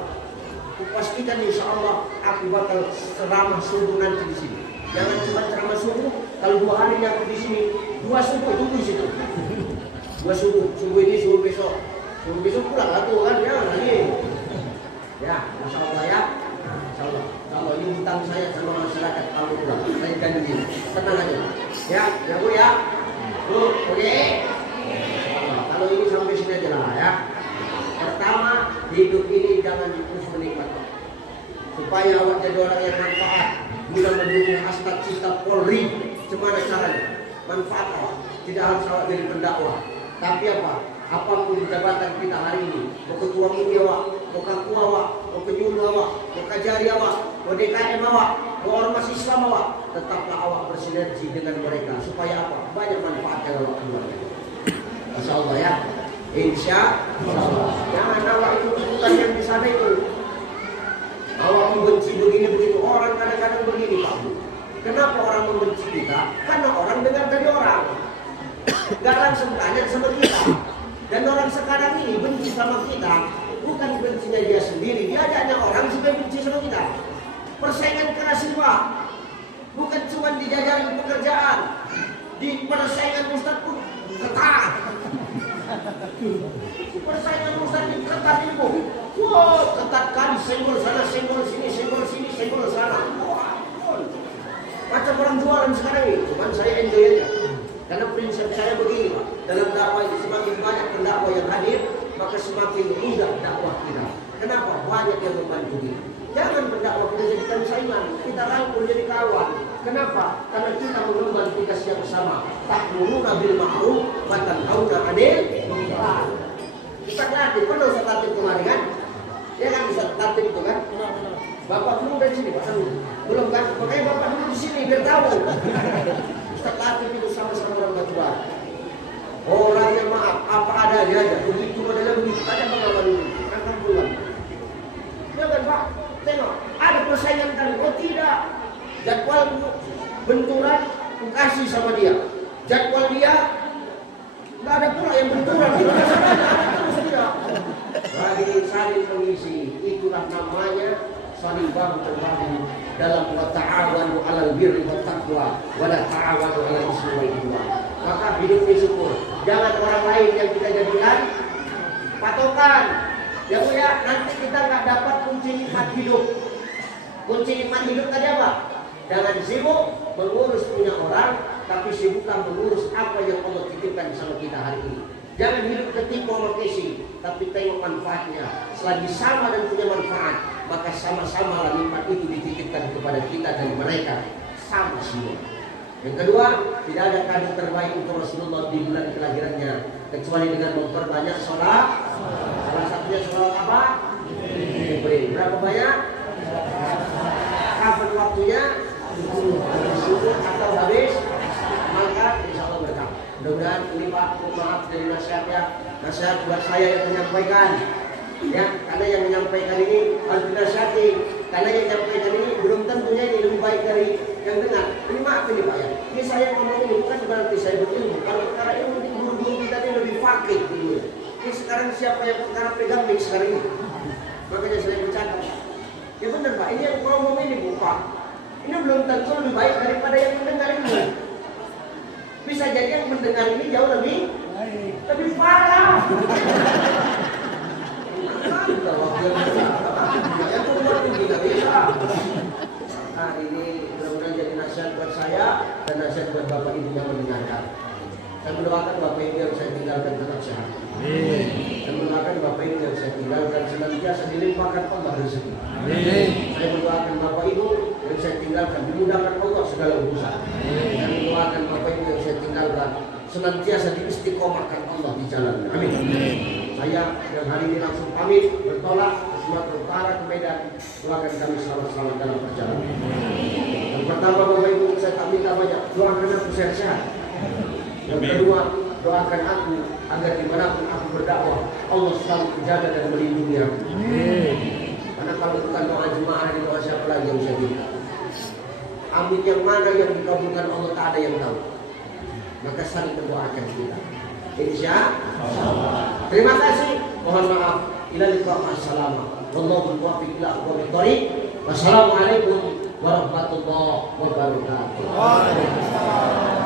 Pastikan insya Allah aku bakal ceramah subuh nanti di sini. Jangan cuma ceramah subuh, kalau 2 hari yang di sini, 2 subuh tunggu di situ. 2 subuh ini, subuh besok pulang lah tuh kan, jangan lagi. Ya, masya Allah ya. Insya Allah ini hutang saya sama masyarakat kalau pulang, saya ganti. Tenang aja. Ya Bu ya. Bu, oke. Kalau ini sampai sini aja lah ya. Pertama, hidup ini jangan terus menikmati. Supaya awak jadi orang yang manfaat, guna mendukung hasrat cinta Polri. Gimana caranya? Manfaat awak. Tidak harus awak jadi pendakwah. Tapi apa? Apapun jabatan kita hari ini, mau ketua MUI awak, mau kaku awak, mau penyuluh awak, mau kajari awak, mau DKM awak, mau ormas Islam awak, tetaplah awak bersinergi dengan mereka. Supaya apa? Banyak manfaat yang awak keluarkan. Masya Allah ya. Insya Allah. Jangan awak ikut-ikutan yang di sana itu. Awak membenci begini begitu. Orang kadang-kadang begini Pak Bu. Kenapa orang membenci kita? Karena orang dengar dari orang. Gak langsung tanya sama kita. Dan orang sekarang ini benci sama kita, bukan bencinya dia sendiri. Dia ajaknya orang supaya benci sama kita. Persaingan keras ini Pak. Bukan cuma dijajarin pekerjaan. Di persaingan Ustaz pun ketat. Persaingan Ustaz ini ketat ini Bu. Wow, ketat kali, senggol sana, senggol sini, senggol sini, senggol sana. Wah, macam orang jualan sekarang ini. Cuman saya enjoy aja. Karena prinsip saya begini Pak. Dalam dakwah ini semakin banyak pendakwah yang hadir, maka semakin mudah dakwah kita. Kenapa? Banyak yang membantu kita. Jangan pendakwah kita jadikan saingan, kita rangkul jadi kawan. Kenapa? Karena kita mengemban tugas yang sama. Ta'muruna bil ma'ruf wa tanhauna 'anil munkar. Kita latih, pernah Ustaz latih kemarin kan? Ya kan Ustaz latih itu kan? Bapak dulu dari sini Pak Sandu. Belum kan? Makanya Bapak dulu di sini biar tahu. Ustaz latih itu sama-sama orang Batubara. Orang yang maaf, apa adanya aja. Begitu adalah begitu. Ada pengalaman dulu. Kan pulang. Ya kan Pak? Tengok, ada persaingan kan? Oh tidak. Jadwal benturan, aku kasih sama dia. Jadwal dia, nggak ada pula yang benturan. Bagi saling mengisi, itulah namanya saling bahu-bahu dalam wa ta'awanu 'alal birri wat taqwa wa la ta'awanu 'alal ismi wal 'udwan. Maka hidup ini syukur. Jangan orang lain yang kita jadikan patokan. Ya Bu ya, nanti kita nggak dapat kunci nikmat hidup. Kunci nikmat hidup tadi apa? Jangan sibuk mengurus punya orang, tapi sibuklah mengurus apa yang Allah titipkan sama kita hari ini. Jangan hidup ketipu sama kesi, tapi tengok manfaatnya. Selagi sama dan punya manfaat, maka sama-sama nikmat itu dititipkan kepada kita dan mereka. Sama semua. Yang kedua, tidak ada kado terbaik untuk Rasulullah di bulan kelahirannya kecuali dengan memperbanyak sholat. Salah satunya sholat apa? Jibril. Berapa banyak? Kapan waktunya? Subuh atau habis? Maka insya Allah berkah. Mudah-mudahan ini Pak, maaf dari nasihatnya. Nasihat buat saya yang menyampaikan. Ya, karena yang menyampaikan ini harus dinasihati. Karena yang menyampaikan ini belum tentunya ini lebih baik dari yang dengar. Ini maaf ini Pak ya. Ini saya ngomong ini bukan berarti saya berilmu. Kalau perkara ilmu ini guru-guru kita ini lebih fakih dulu. Ini sekarang siapa yang perkara pegang nih sekarang ini? Makanya saya bercanda. Ya benar Pak, ini yang ngomong ini bukan. Ini belum tentu lebih baik daripada yang mendengar ini. Bisa jadi yang mendengar ini jauh lebih parah. Nah ini mudah-mudahan jadi nasihat buat saya dan nasihat buat Bapak Ibu yang mendengarkan. Saya mendoakan Bapak Ibu yang saya tinggalkan tetap sehat. Saya mendoakan Bapak Ibu yang saya tinggalkan senantiasa dilimpahkan Allah rezeki. Saya mendoakan Bapak Ibu yang saya tinggalkan dimudahkan Allah segala urusan. Saya mendoakan Bapak Ibu yang saya tinggalkan senantiasa diistiqomahkan Allah di jalan. Amin. Saya yang hari ini langsung pamit bertolak ke Sumatera Utara ke Medan. Doakan kami selamat-selamat dalam perjalanan. Yang pertama Bapak Ibu saya tak minta banyak, doakan aku sehat-sehat. Yang kedua, doakan aku agar dimanapun aku berdakwah Allah selalu menjaga dan melindungi aku. Karena kalau bukan doa jemaah ini doa siapa lagi yang bisa minta? Amin yang mana yang dikabulkan Allah tak ada yang tahu. Maka saling mendoakan kita. Insya Allah. Terima kasih. Mohon maaf. Ila liqa ma'assalamah. Wallahu muwaffiq ila aqwamit thoriq. Wassalamualaikum warahmatullahi wabarakatuh. Waalaikumsalam.